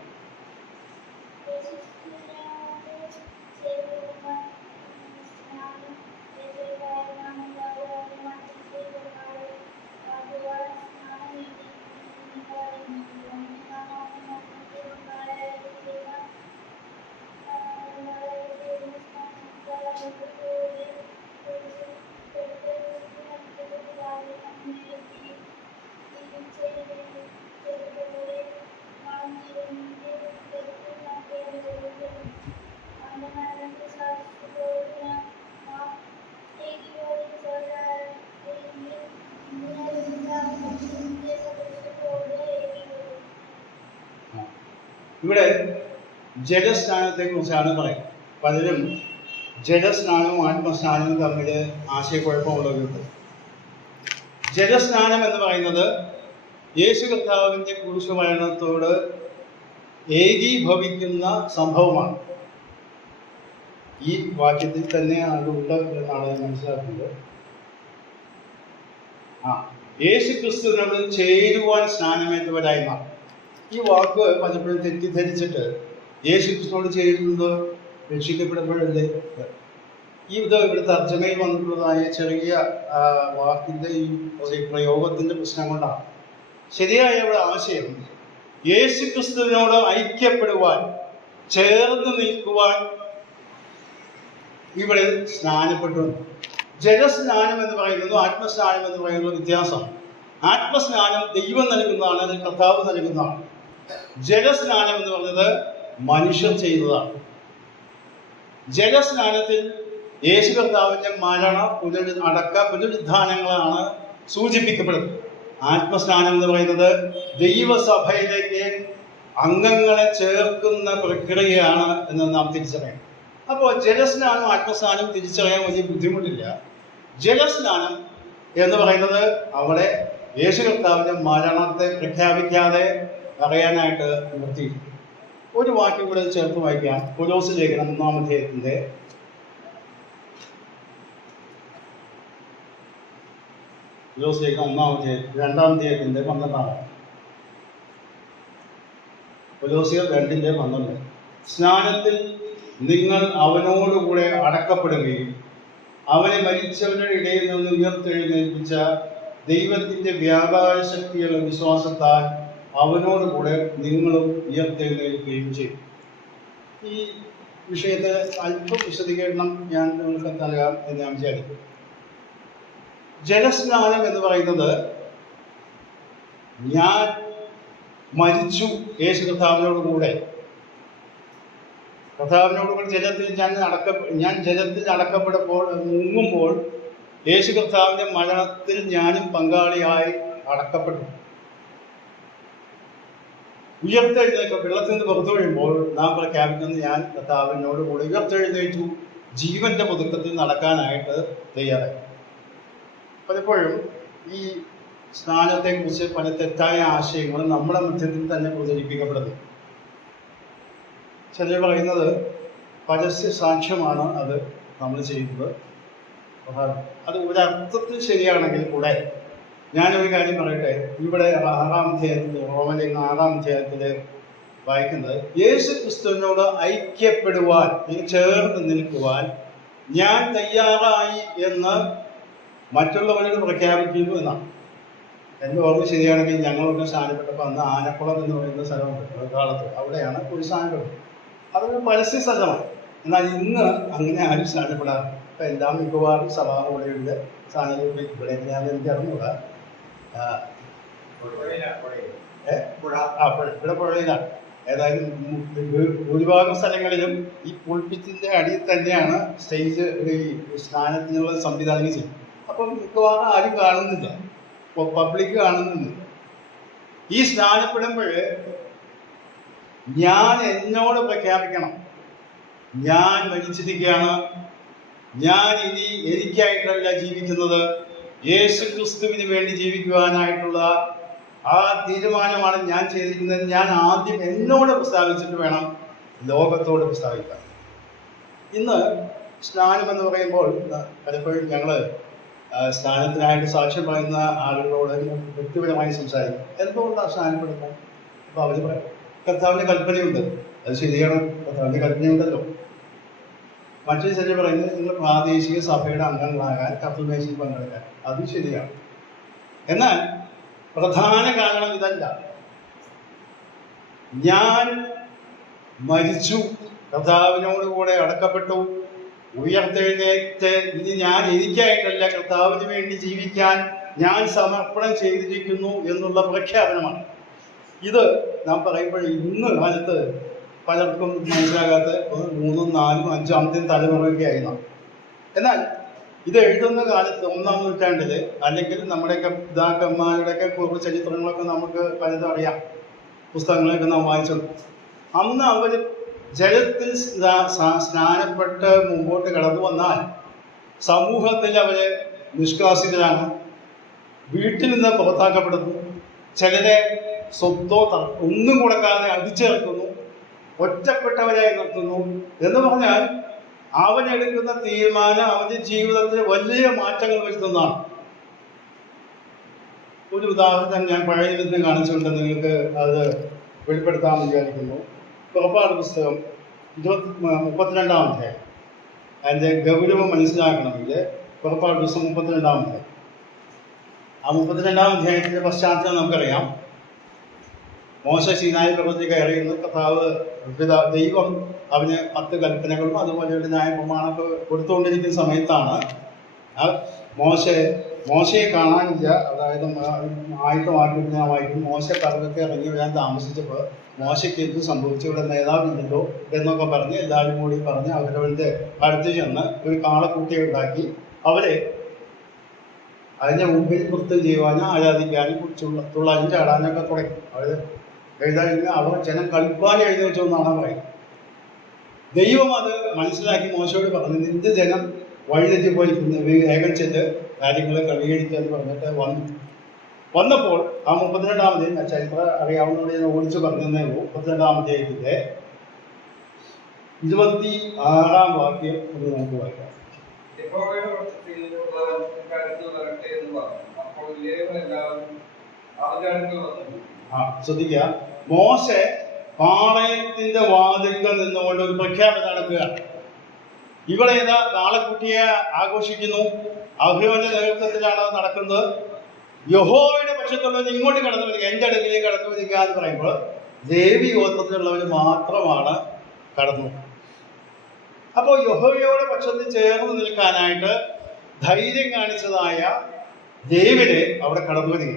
ഇവിടെ ജലസ്നാനത്തെ കുറിച്ചാണ് പറയുന്നത്. പലരും ജലസ്നാനവും ആത്മസ്നാനവും തമ്മിൽ ആശയക്കുഴപ്പമുള്ളവരുണ്ട്. ജലസ്നാനം എന്ന് പറയുന്നത് യേശു കർത്താവിന്റെ ക്രൂശുമരണത്തോട് ഏകീഭവിക്കുന്ന സംഭവമാണ്. ഈ വാക്യത്തിൽ തന്നെ അതുണ്ട് എന്നാണ് ഞാൻ മനസ്സിലാക്കുന്നത്. യേശു ക്രിസ്തുവിനോട് ചേരുവാൻ സ്നാനമേറ്റവരായിരുന്ന ഈ വാക്ക് പലപ്പോഴും തെറ്റിദ്ധരിച്ചിട്ട് യേശു ക്രിസ്തുവോട് ചെയ്യുന്നത് രക്ഷിക്കപ്പെടുമ്പോഴല്ലേ. ഇവിടെ തർജ്ജമയിൽ വന്നിട്ടുള്ളതായ ചെറിയ വാക്കിൻ്റെ ഈ പ്രയോഗത്തിൻ്റെ പ്രശ്നം കൊണ്ടാണ്. ശരിയായ ഇവിടെ ആശയം യേശു ക്രിസ്തുവിനോട് ഐക്യപ്പെടുവാൻ, ചേർന്ന് നിൽക്കുവാൻ ഇവിടെ സ്നാനപ്പെട്ടു. ജലസ്നാനം എന്ന് പറയുന്നതും ആത്മസ്നാനം എന്ന് പറയുന്നത് വ്യത്യാസം. ആത്മസ്നാനം ദൈവം നൽകുന്നതാണ്, അതിൽ കർത്താവ് നൽകുന്നതാണ്. ജലസ്നാനം എന്ന് പറഞ്ഞത് മനുഷ്യർ ചെയ്യുന്നതാണ്. ജലസ്നാനത്തിൽ യേശു കർത്താവിൻ്റെ മരണ പുനരുദ്ധാനങ്ങളാണ് സൂചിപ്പിക്കപ്പെടുന്നത്. ആത്മസ്നാനം എന്ന് പറയുന്നത് ദൈവസഭയിലേക്ക് അംഗങ്ങളെ ചേർക്കുന്ന പ്രക്രിയയാണ് എന്ന് നാം തിരിച്ചറിയണം. അപ്പോൾ ജലസ്നാനം ആത്മസ്നാനം തിരിച്ചറിയാൻ വലിയ ബുദ്ധിമുട്ടില്ല. ജലസ്നാനം എന്ന് പറയുന്നത് അവിടെ യേശു കർത്താവിൻ്റെ മരണത്തെ പ്രഖ്യാപിക്കാതെ പറയാനായിട്ട് നിർത്തിയിട്ടുണ്ട്. ഒരു വാക്യം കൂടെ ചേർത്ത് വായിക്കാം. കൊലോസ്യ ലേഖനം 1-ാം അധ്യായത്തിൻ്റെ 2-ാം അധ്യായത്തിൻ്റെ 12. കൊലോസ്യർ 2:12. സ്നാനത്തിൽ നിങ്ങൾ അവനോടുകൂടെ അടക്കപ്പെടുകയും അവനെ മരിച്ചവരുടെ ഇടയിൽ നിന്ന് ഉയർത്തെഴുന്നേൽപ്പിച്ച ദൈവത്തിൻ്റെ വ്യാപാര ശക്തിയുള്ള വിശ്വാസത്താൽ അവനോടുകൂടെ നിങ്ങളും ഉയർത്തെഴുന്നേൽക്കുകയും ചെയ്യും. ഈ വിഷയത്തെ അല്പം വിശദീകരണം ഞാൻ നിങ്ങൾക്ക് നൽകാം എന്ന് ഞാൻ വിചാരിക്കും. ജലസ്നാനം എന്ന് പറയുന്നത് ഞാൻ മരിച്ചു യേശു കർത്താവിനോടുകൂടെ ജലത്തിൽ ഞാൻ ജലത്തിൽ അടക്കപ്പെടുമ്പോൾ മുങ്ങുമ്പോൾ യേശു കർത്താവിൻ്റെ മരണത്തിൽ ഞാനും പങ്കാളിയായി അടക്കപ്പെട്ടു. ഉയർത്തെഴുന്നേൽക്കും വെള്ളത്തിൽ നിന്ന് പുറത്തു കഴിയുമ്പോൾ നാം പ്രഖ്യാപിക്കുന്നത് ഞാൻ കർത്താവിനോട് കൂടെ ഉയർത്തെഴുന്നേറ്റു ജീവന്റെ പുതുക്കത്തിൽ നടക്കാനായിട്ട് തയ്യാറായി. പലപ്പോഴും ഈ സ്നാനത്തെക്കുറിച്ച് പല തെറ്റായ ആശയങ്ങൾ നമ്മുടെ മധ്യത്തിൽ തന്നെ പ്രചരിപ്പിക്കപ്പെടുന്നു. ചിലർ പറയുന്നത് പരസ്യ സാക്ഷ്യമാണ് അത് നമ്മൾ ചെയ്യുന്നത്. അത് ഒരർത്ഥത്തിൽ ശരിയാണെങ്കിൽ കൂടെ ഞാനൊരു കാര്യം പറയട്ടെ. ഇവിടെ 6-ാം അധ്യായത്തിൽ, റോമലേഖനം 6-ാം അധ്യായത്തിൽ വായിക്കുന്നത് യേശു ക്രിസ്തുവിനോട് ഐക്യപ്പെടുവാൻ, ചേർന്ന് നിൽക്കുവാൻ ഞാൻ തയ്യാറായി എന്ന് മറ്റുള്ളവരോട് പ്രഖ്യാപിക്കുന്നു എന്നാണ്. എൻ്റെ ഓർമ്മ ശരിയാണെങ്കിൽ ഞങ്ങളൊക്കെ സ്ഥാനപ്പെട്ടപ്പോൾ അന്ന് ആനക്കുളം എന്ന് പറയുന്ന സ്ഥലമുണ്ട് കാലത്ത്, അവിടെയാണ് ഒരു സ്ഥാനപ്പെട്ടത്. അതൊരു പരസ്യ സ്ഥലമാണ്. എന്നാൽ ഇന്ന് അങ്ങനെ ആരും സ്ഥാനപ്പെടാറ്. ഇപ്പം എല്ലാം മിക്കവാറും സഭാമുറിയുടെ സ്ഥാനങ്ങളിൽ ഇവിടെ ഞാൻ എനിക്ക് അറിഞ്ഞൂടാ. ഇവിടെ പുഴയിലാണ്. ഏതായാലും ഭൂരിഭാഗം സ്ഥലങ്ങളിലും ഈ പുൾപിറ്റിൻ്റെ അടിയിൽ തന്നെയാണ് സ്റ്റേജ് ഈ സ്നാനത്തിനുള്ള സംവിധാനം ചെയ്യുന്നത്. അപ്പം മിക്കവാറും ആരും കാണുന്നില്ല, പബ്ലിക് കാണുന്നില്ല. ഈ സ്നാനപ്പെടുമ്പോൾ ഞാൻ എന്നോട് പ്രഖ്യാപിക്കണം, ഞാൻ മരിച്ചിരിക്കുകയാണ്, ഞാൻ ഇനി എനിക്കായിട്ടല്ല ജീവിക്കുന്നത്, യേശു ക്രിസ്തുവിന് വേണ്ടി ജീവിക്കുവാനായിട്ടുള്ള ആ തീരുമാനമാണ് ഞാൻ ചെയ്തിരിക്കുന്നത്. ഞാൻ ആദ്യം എന്നോട് പ്രസ്താവിച്ചിട്ട് വേണം ലോകത്തോട് പ്രസ്താവിക്കാൻ. ഇന്ന് സ്നാനം എന്ന് പറയുമ്പോൾ പലപ്പോഴും ഞങ്ങൾ സ്നാനത്തിനായിട്ട് സാക്ഷ്യം പറയുന്ന ആളുകളോട് വ്യക്തിപരമായി സംസാരിക്കും. എന്തുകൊണ്ടാണ് സ്നാനപ്പെടുന്നത്? അപ്പോൾ അവർ പറയും കർത്താവിൻ്റെ കൽപ്പനയുണ്ട്. അത് ശരിയാണ്, കർത്താവിൻ്റെ കൽപ്പനയുണ്ടല്ലോ. മറ്റൊരു ചിലർ പറയുന്നത് നിങ്ങൾ പ്രാദേശിക സഭയുടെ അംഗങ്ങളാകാൻ, കർത്തൃമേശയിൽ പങ്കെടുക്കാൻ. അതും ശരിയാണ്. എന്നാൽ പ്രധാന കാരണം ഇതല്ല. ഞാൻ മരിച്ചു, കർത്താവിനോടുകൂടെ അടക്കപ്പെട്ടു, ഉയർത്തെഴുന്നേറ്റ് ഇനി ഞാൻ എനിക്കായിട്ടല്ല കർത്താവിന് വേണ്ടി ജീവിക്കാൻ ഞാൻ സമർപ്പണം ചെയ്തിരിക്കുന്നു എന്നുള്ള പ്രഖ്യാപനമാണ്. ഇത് നാം പറയുമ്പോൾ ഇന്ന് കാലത്ത് പലർക്കും മനസ്സിലാകാത്ത 3, 4, 5 തലമുറയൊക്കെ ആയിരുന്നു. എന്നാൽ ഇത് എഴുതുന്ന കാലത്ത് 1-ാം നൂറ്റാണ്ടിൽ അല്ലെങ്കിൽ നമ്മുടെയൊക്കെ പിതാക്കന്മാരുടെയൊക്കെ പൂർവ്വ ചരിത്രങ്ങളൊക്കെ നമുക്ക് പലതും അറിയാം, പുസ്തകങ്ങളൊക്കെ നാം വായിച്ചു. അന്ന് അവർ ജലത്തിൽ സ്നാനപ്പെട്ട് മുമ്പോട്ട് കടന്നു വന്നാൽ സമൂഹത്തിൽ അവർ നിഷ്കാസിതരാണ്, വീട്ടിൽ നിന്ന് പുറത്താക്കപ്പെടുന്നു, ചിലരെ സ്വത്തോ ഒന്നും കൊടുക്കാതെ അടിച്ചിറക്കുന്നു, ഒറ്റപ്പെട്ടവരായി നിർത്തുന്നു. എന്ന് പറഞ്ഞാൽ അവനെടുക്കുന്ന തീരുമാനം അവൻ്റെ ജീവിതത്തിൽ വലിയ മാറ്റങ്ങൾ വരുത്തുന്നതാണ്. ഒരു ഉദാഹരണം ഞാൻ പഴയ നിയമത്തിൽ കാണിച്ചുകൊണ്ട് നിങ്ങൾക്ക് അത് വെളിപ്പെടുത്താമെന്ന് വിചാരിക്കുന്നു. പുറപ്പാട് പുസ്തകം 32-ാം അധ്യായം. അതിൻ്റെ ഗൗരവം മനസ്സിലാക്കണമെങ്കിൽ പുറപ്പാട് പുസ്തകം 32-ാം അധ്യായം. ആ 32-ാം അധ്യായത്തിൻ്റെ പശ്ചാത്തലം നമുക്കറിയാം. മോശ സീനായി പർവ്വതത്തിൽ കയറിയിരുന്ന കർത്താവ് ദൈവം അവന് 10 കൽപ്പനകളും അതുപോലെ ഒരു ന്യായപ്രമാണമൊക്കെ കൊടുത്തുകൊണ്ടിരിക്കുന്ന സമയത്താണ് മോശയെ കാണാനില്ല. അതായത് ആയത്തമാക്കിയിട്ട് ഞാൻ വായിക്കും, മോശ പർവ്വതത്തിൽ ഇറങ്ങി വരാൻ താമസിച്ചപ്പോൾ മോശയ്ക്ക് എന്ത് സംഭവിച്ചു, ഇവിടെ നേതാവില്ലല്ലോ എന്നൊക്കെ പറഞ്ഞ് എല്ലാവരും കൂടി പറഞ്ഞ് അവരവരുടെ അടുത്ത് ചെന്ന് ഒരു കാളക്കുട്ടിയെ ഉണ്ടാക്കി അവരെ അതിൻ്റെ മുമ്പിൽ നൃത്തം ചെയ്യുവാനും ആരാധിക്കാനും തുള്ളാനും ചാടാനൊക്കെ തുടങ്ങി. അവർ എഴുതാൻ അവർ ജനം കളിപ്പാൻ എഴുതി വെച്ചു എന്നാണ് പറയുന്നത്. ദൈവം അത് മനസ്സിലാക്കി മോശയോട് പറഞ്ഞു, നിന്റെ ജനം വഴിതെറ്റിപ്പോയി, വേഗം ചെന്ന് കാര്യങ്ങളെ ക്രമീകരിക്കുക എന്ന് പറഞ്ഞിട്ട് വന്നപ്പോൾ ആ 32-ാമത് ചരിത്രം അറിയാവുന്നതോടെ ഞാൻ ഓടിച്ച് പറഞ്ഞതേ ഉള്ളൂ. 32-ാം അധ്യായത്തിൻ്റെ 26-ാം വാക്യം ഒന്ന് നമുക്ക് വായിക്കാം. ശ്രദ്ധിക്കുക, മോശെ പാളയത്തിന്റെ വാതിൽക്കൽ നിന്നുകൊണ്ട് ഒരു പ്രഖ്യാപനം നടക്കുകയാണ്. ഇവിടെ ഏതാ കാളക്കുട്ടിയെ ആഘോഷിക്കുന്നു. അഹ്യോന്റെ നേതൃത്വത്തിലാണ് നടക്കുന്നത്. യഹോവയുടെ പക്ഷത്തുള്ളവർ ഇങ്ങോട്ട് കടന്നു വരിക, എൻ്റെ അടുക്കിലേക്ക് കടന്നു വരിക എന്ന് പറയുമ്പോൾ ലേവി ഗോത്രത്തിലുള്ളവർ മാത്രമാണ് കടന്നു. അപ്പോൾ യഹോവയുടെ പക്ഷത്ത് ചേർന്ന് നിൽക്കാനായിട്ട് ധൈര്യം കാണിച്ചതായ ലേവ്യരെ അവിടെ കടന്നു വരിക.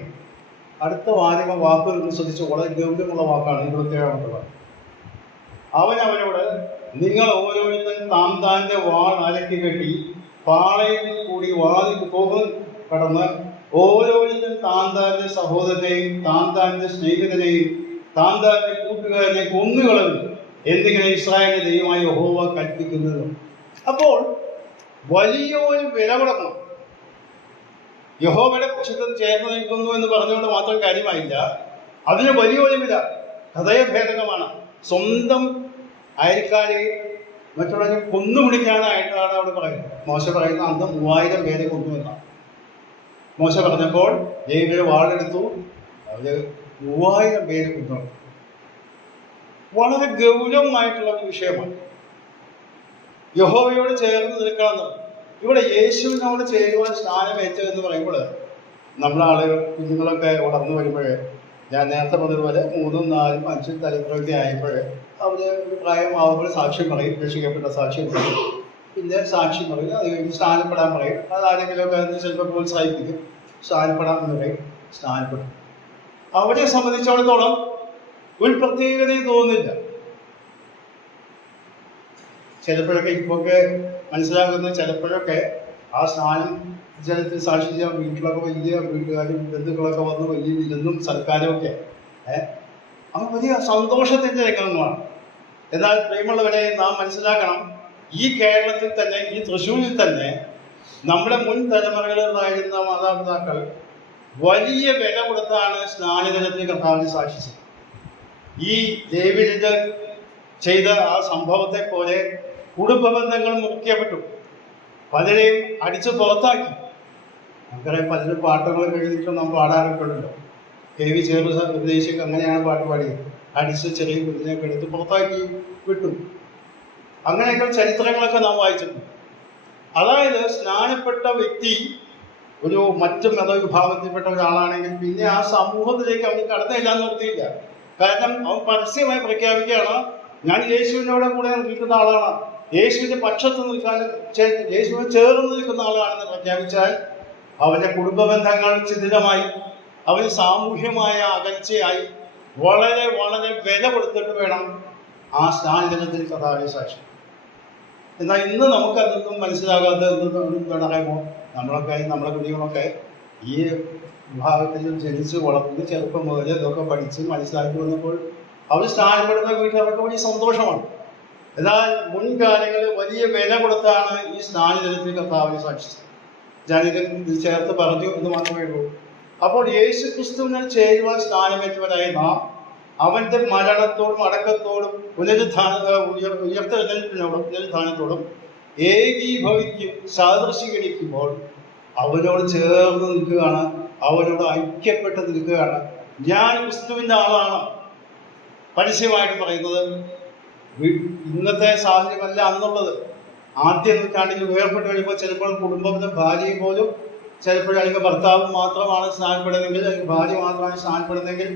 അടുത്ത വാക്കുകൾ ശ്രദ്ധിച്ചു, വളരെ ഗൗരവമുള്ള വാക്കാണ്. 27-ാമത്തെ വാക്ക്. അവൻ അവരോട്, നിങ്ങൾ ഓരോരുത്തരും താന്താന്റെ വാൾ അരക്കി കെട്ടി പാളയത്തിൽ കൂടി വാതിൽ കടന്ന് ഓരോരുത്തരും താന്താന്റെ സഹോദരനെയും താന്താന്റെ സ്നേഹിതനെയും താന്താന്റെ കൂട്ടുകാരനെ കൊന്നുകളഞ്ഞു എന്നിങ്ങനെ ഇസ്രായേലിന്റെ ദൈവമായ യഹോവ കൽപ്പിക്കുന്നത്. അപ്പോൾ വലിയൊരു വില കൊടുക്കണം. യഹോവയുടെ പക്ഷത്തിൽ ചേർന്ന് നിൽക്കുന്നു എന്ന് പറഞ്ഞുകൊണ്ട് മാത്രം കാര്യമായില്ല, അതിന് വലിയൊരു വില, ഹൃദയഭേദകമാണ്. സ്വന്തം അയൽക്കാരെ മറ്റുള്ളവരെ കൊന്നുപിടിക്കാനായിട്ടാണ് അവിടെ പറയുന്നത്. മോശ പറയുന്ന അന്ന് 3000 പേരെ കൊന്നുവെന്നാണ്. മോശ പറഞ്ഞപ്പോൾ ലേവ്യര് വാളെടുത്തു, അവര് 3000 പേരെ കൊന്നു. വളരെ ഗൗരവമായിട്ടുള്ള ഒരു വിഷയമാണ്. യഹോവയോട് ചേർന്ന് നിൽക്കണം. ഇവിടെ യേശുവിനോട് ചേരുവാൻ സ്നാനമേറ്റ എന്ന് പറയുമ്പോൾ നമ്മുടെ ആളുകൾ കുഞ്ഞുങ്ങളൊക്കെ വളർന്നു വരുമ്പോൾ, ഞാൻ നേരത്തെ പറഞ്ഞതുപോലെ 3, 4, 5 തലമുറയൊക്കെ ആയപ്പോൾ അവര് പ്രായമാവുമ്പോൾ സാക്ഷ്യം പറയും, രക്ഷിക്കപ്പെട്ട സാക്ഷ്യം പറയും, പിന്നെ സാക്ഷ്യം പറയും, അത് കഴിഞ്ഞ് സ്നാനപ്പെടാൻ പറയും. അതാരെങ്കിലുമൊക്കെ അതിന് ചിലപ്പോൾ പ്രോത്സാഹിപ്പിക്കും, സ്നാനപ്പെടാൻ എന്ന് പറയും, സ്നാനപ്പെടും. അവരെ സംബന്ധിച്ചിടത്തോളം ഒരു പ്രത്യേകതയും തോന്നുന്നില്ല. ചിലപ്പോഴൊക്കെ ഇപ്പൊക്കെ മനസ്സിലാകുന്ന ചിലപ്പോഴൊക്കെ ആ സ്നാനം ജലത്തിൽ സാക്ഷിച്ച വീട്ടിലൊക്കെ വലിയ വീട്ടുകാരും ബന്ധുക്കളൊക്കെ വന്ന് വലിയ വിരുന്നും സൽക്കാരമൊക്കെ അത് വലിയ സന്തോഷത്തിൻ്റെ രംഗങ്ങളാണ്. എന്നാൽ പ്രിയമുള്ളവരെ, നാം മനസ്സിലാക്കണം, ഈ കേരളത്തിൽ തന്നെ, ഈ തൃശ്ശൂരിൽ തന്നെ നമ്മുടെ മുൻ തലമുറകളിലായിരുന്ന മാതാപിതാക്കൾ വലിയ വില കൊടുത്താണ് സ്നാനദിനത്തിന് കർത്താവിനെ സാക്ഷിച്ചത്. ഈ ലേവ്യര് ചെയ്ത ആ സംഭവത്തെ പോലെ കുടുംബ ബന്ധങ്ങൾ മുറിക്കപ്പെട്ടു, പലരെയും അടിച്ച് പുറത്താക്കി. നമുക്കറിയാം, പലരും പാട്ടുകൾ എഴുതിയിട്ട് നാം പാടാറൊക്കെ ഉണ്ടല്ലോ. KV ചേർന്ന ഉപദേശിക്ക് അങ്ങനെയാണ് പാട്ട് പാടിയത്. അടിച്ച് ചെറിയ കുഞ്ഞിനെയൊക്കെ എടുത്ത് പുറത്താക്കി വിട്ടു. അങ്ങനെയൊക്കെ ചരിത്രങ്ങളൊക്കെ നാം വായിച്ചിട്ടുണ്ട്. അതായത് സ്നാനപ്പെട്ട വ്യക്തി ഒരു മറ്റു മതവിഭാഗത്തിൽപ്പെട്ട ഒരാളാണെങ്കിൽ പിന്നെ ആ സമൂഹത്തിലേക്ക് അവന് കടന്നില്ലാന്ന് നിർത്തിയില്ല. കാരണം അവൻ പരസ്യമായി പ്രഖ്യാപിക്കുകയാണ്, ഞാൻ യേശുവിനോട് കൂടെ നിൽക്കുന്ന ആളാണ്, യേശുവിന്റെ പക്ഷത്ത് നിൽക്കാനും യേശുവിനെ ചേർന്ന് നിൽക്കുന്ന ആളാണെന്ന് പ്രഖ്യാപിച്ചാൽ അവന്റെ കുടുംബ ബന്ധങ്ങൾ ശിഥിലമായി, അവന് സാമൂഹ്യമായ അകൽച്ചയായി. വളരെ വളരെ വില കൊടുത്തിട്ട് വേണം ആ സ്നാനദിനത്തിൽ കർത്താവിനെ സാക്ഷി. എന്നാൽ ഇന്ന് നമുക്കതൊന്നും മനസ്സിലാകാത്ത എന്താണ് പറയുമ്പോൾ, നമ്മുടെ കുഞ്ഞുങ്ങളൊക്കെ ഈ വിഭാഗത്തിൽ ജനിച്ച് വളർന്ന് ചെറുപ്പം മുതൽ ഇതൊക്കെ പഠിച്ച് മനസ്സിലാക്കി വന്നപ്പോൾ അവർ സ്നാനപ്പെടുന്ന വീട്ടുകാർക്ക് വലിയ സന്തോഷമാണ്. എന്നാൽ മുൻകാലങ്ങളിൽ വലിയ വില കൊടുത്താണ് ഈ സ്നാനദിനത്തിൽ കർത്താവിനെ സാക്ഷിച്ചത്. ഞാനിത് ചേർത്ത് പറഞ്ഞു എന്ന് മാത്രമേ ഉള്ളൂ. അപ്പോൾ യേശു ക്രിസ്തുവിനെ ചേരുവാൻ സ്നാനമേറ്റവരായ നാം അവന്റെ മരണത്തോടും അടക്കത്തോടും പുനരുത്ഥാനത്തോടും ഏകീഭവിക്കും, സാദൃശീകരിക്കുമ്പോൾ അവനോട് ചേർന്ന് നിൽക്കുകയാണ്, അവനോട് ഐക്യപ്പെട്ട് നിൽക്കുകയാണ്. ഞാൻ ക്രിസ്തുവിൻ്റെ ആളാണ് പരസ്യമായിട്ട് പറയുന്നത്. ഇന്നത്തെ സാഹചര്യമല്ല അന്നുള്ളത്. ആദ്യ നൂറ്റാണ്ടിൽ വേർപെട്ട് കഴിയുമ്പോൾ ചിലപ്പോൾ കുടുംബത്തിലെ ഭാര്യയെ പോലും ചിലപ്പോൾ അല്ലെങ്കിൽ ഭർത്താവ് മാത്രമാണ് സ്നാനപ്പെടുന്നെങ്കിൽ, അല്ലെങ്കിൽ ഭാര്യ മാത്രമാണ് സ്നാനപ്പെടുന്നെങ്കിൽ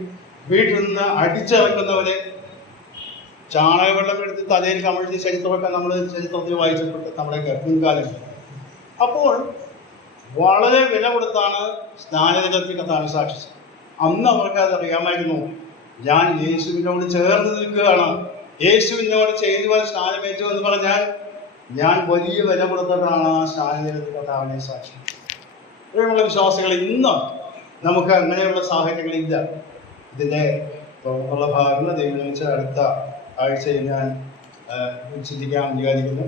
വീട്ടിൽ നിന്ന് അടിച്ചിറക്കുന്നവരെ ചാണകവെള്ളം എടുത്ത് തലയിൽ കമിഴ്ത്തി ചരിത്രമൊക്കെ നമ്മൾ ചരിത്രത്തിൽ വായിച്ചിട്ടുണ്ട് നമ്മുടെയൊക്കെ മുൻകാലം. അപ്പോൾ വളരെ വില കൊടുത്താണ് സ്നാനദിനത്തിൽ കർത്താവ് സാക്ഷിച്ചത്. അന്ന് അവർക്ക് അതറിയാമായിരുന്നു, ഞാൻ യേശുവിനോട് ചേർന്ന് നിൽക്കുകയാണ്, യേശുവിനോട് ചെയ്യുവാൻ സ്നാനമേറ്റു എന്ന് പറഞ്ഞാൽ ഞാൻ വലിയ വില കൊടുത്തിട്ടാണ് ആ സ്നാനദിനത്തിൽ കർത്താവിനെ സാക്ഷിച്ചത്. ഇങ്ങനെയുള്ള വിശ്വാസികൾ ഇന്ന് നമുക്ക് അങ്ങനെയുള്ള സാഹചര്യങ്ങളില്ല. ഇതിൻ്റെ തുടർന്നുള്ള ഭാഗങ്ങൾ ദൈവം വെച്ച് അടുത്ത ആഴ്ചയിൽ ഞാൻ ചിന്തിക്കാൻ വിചാരിക്കുന്നു.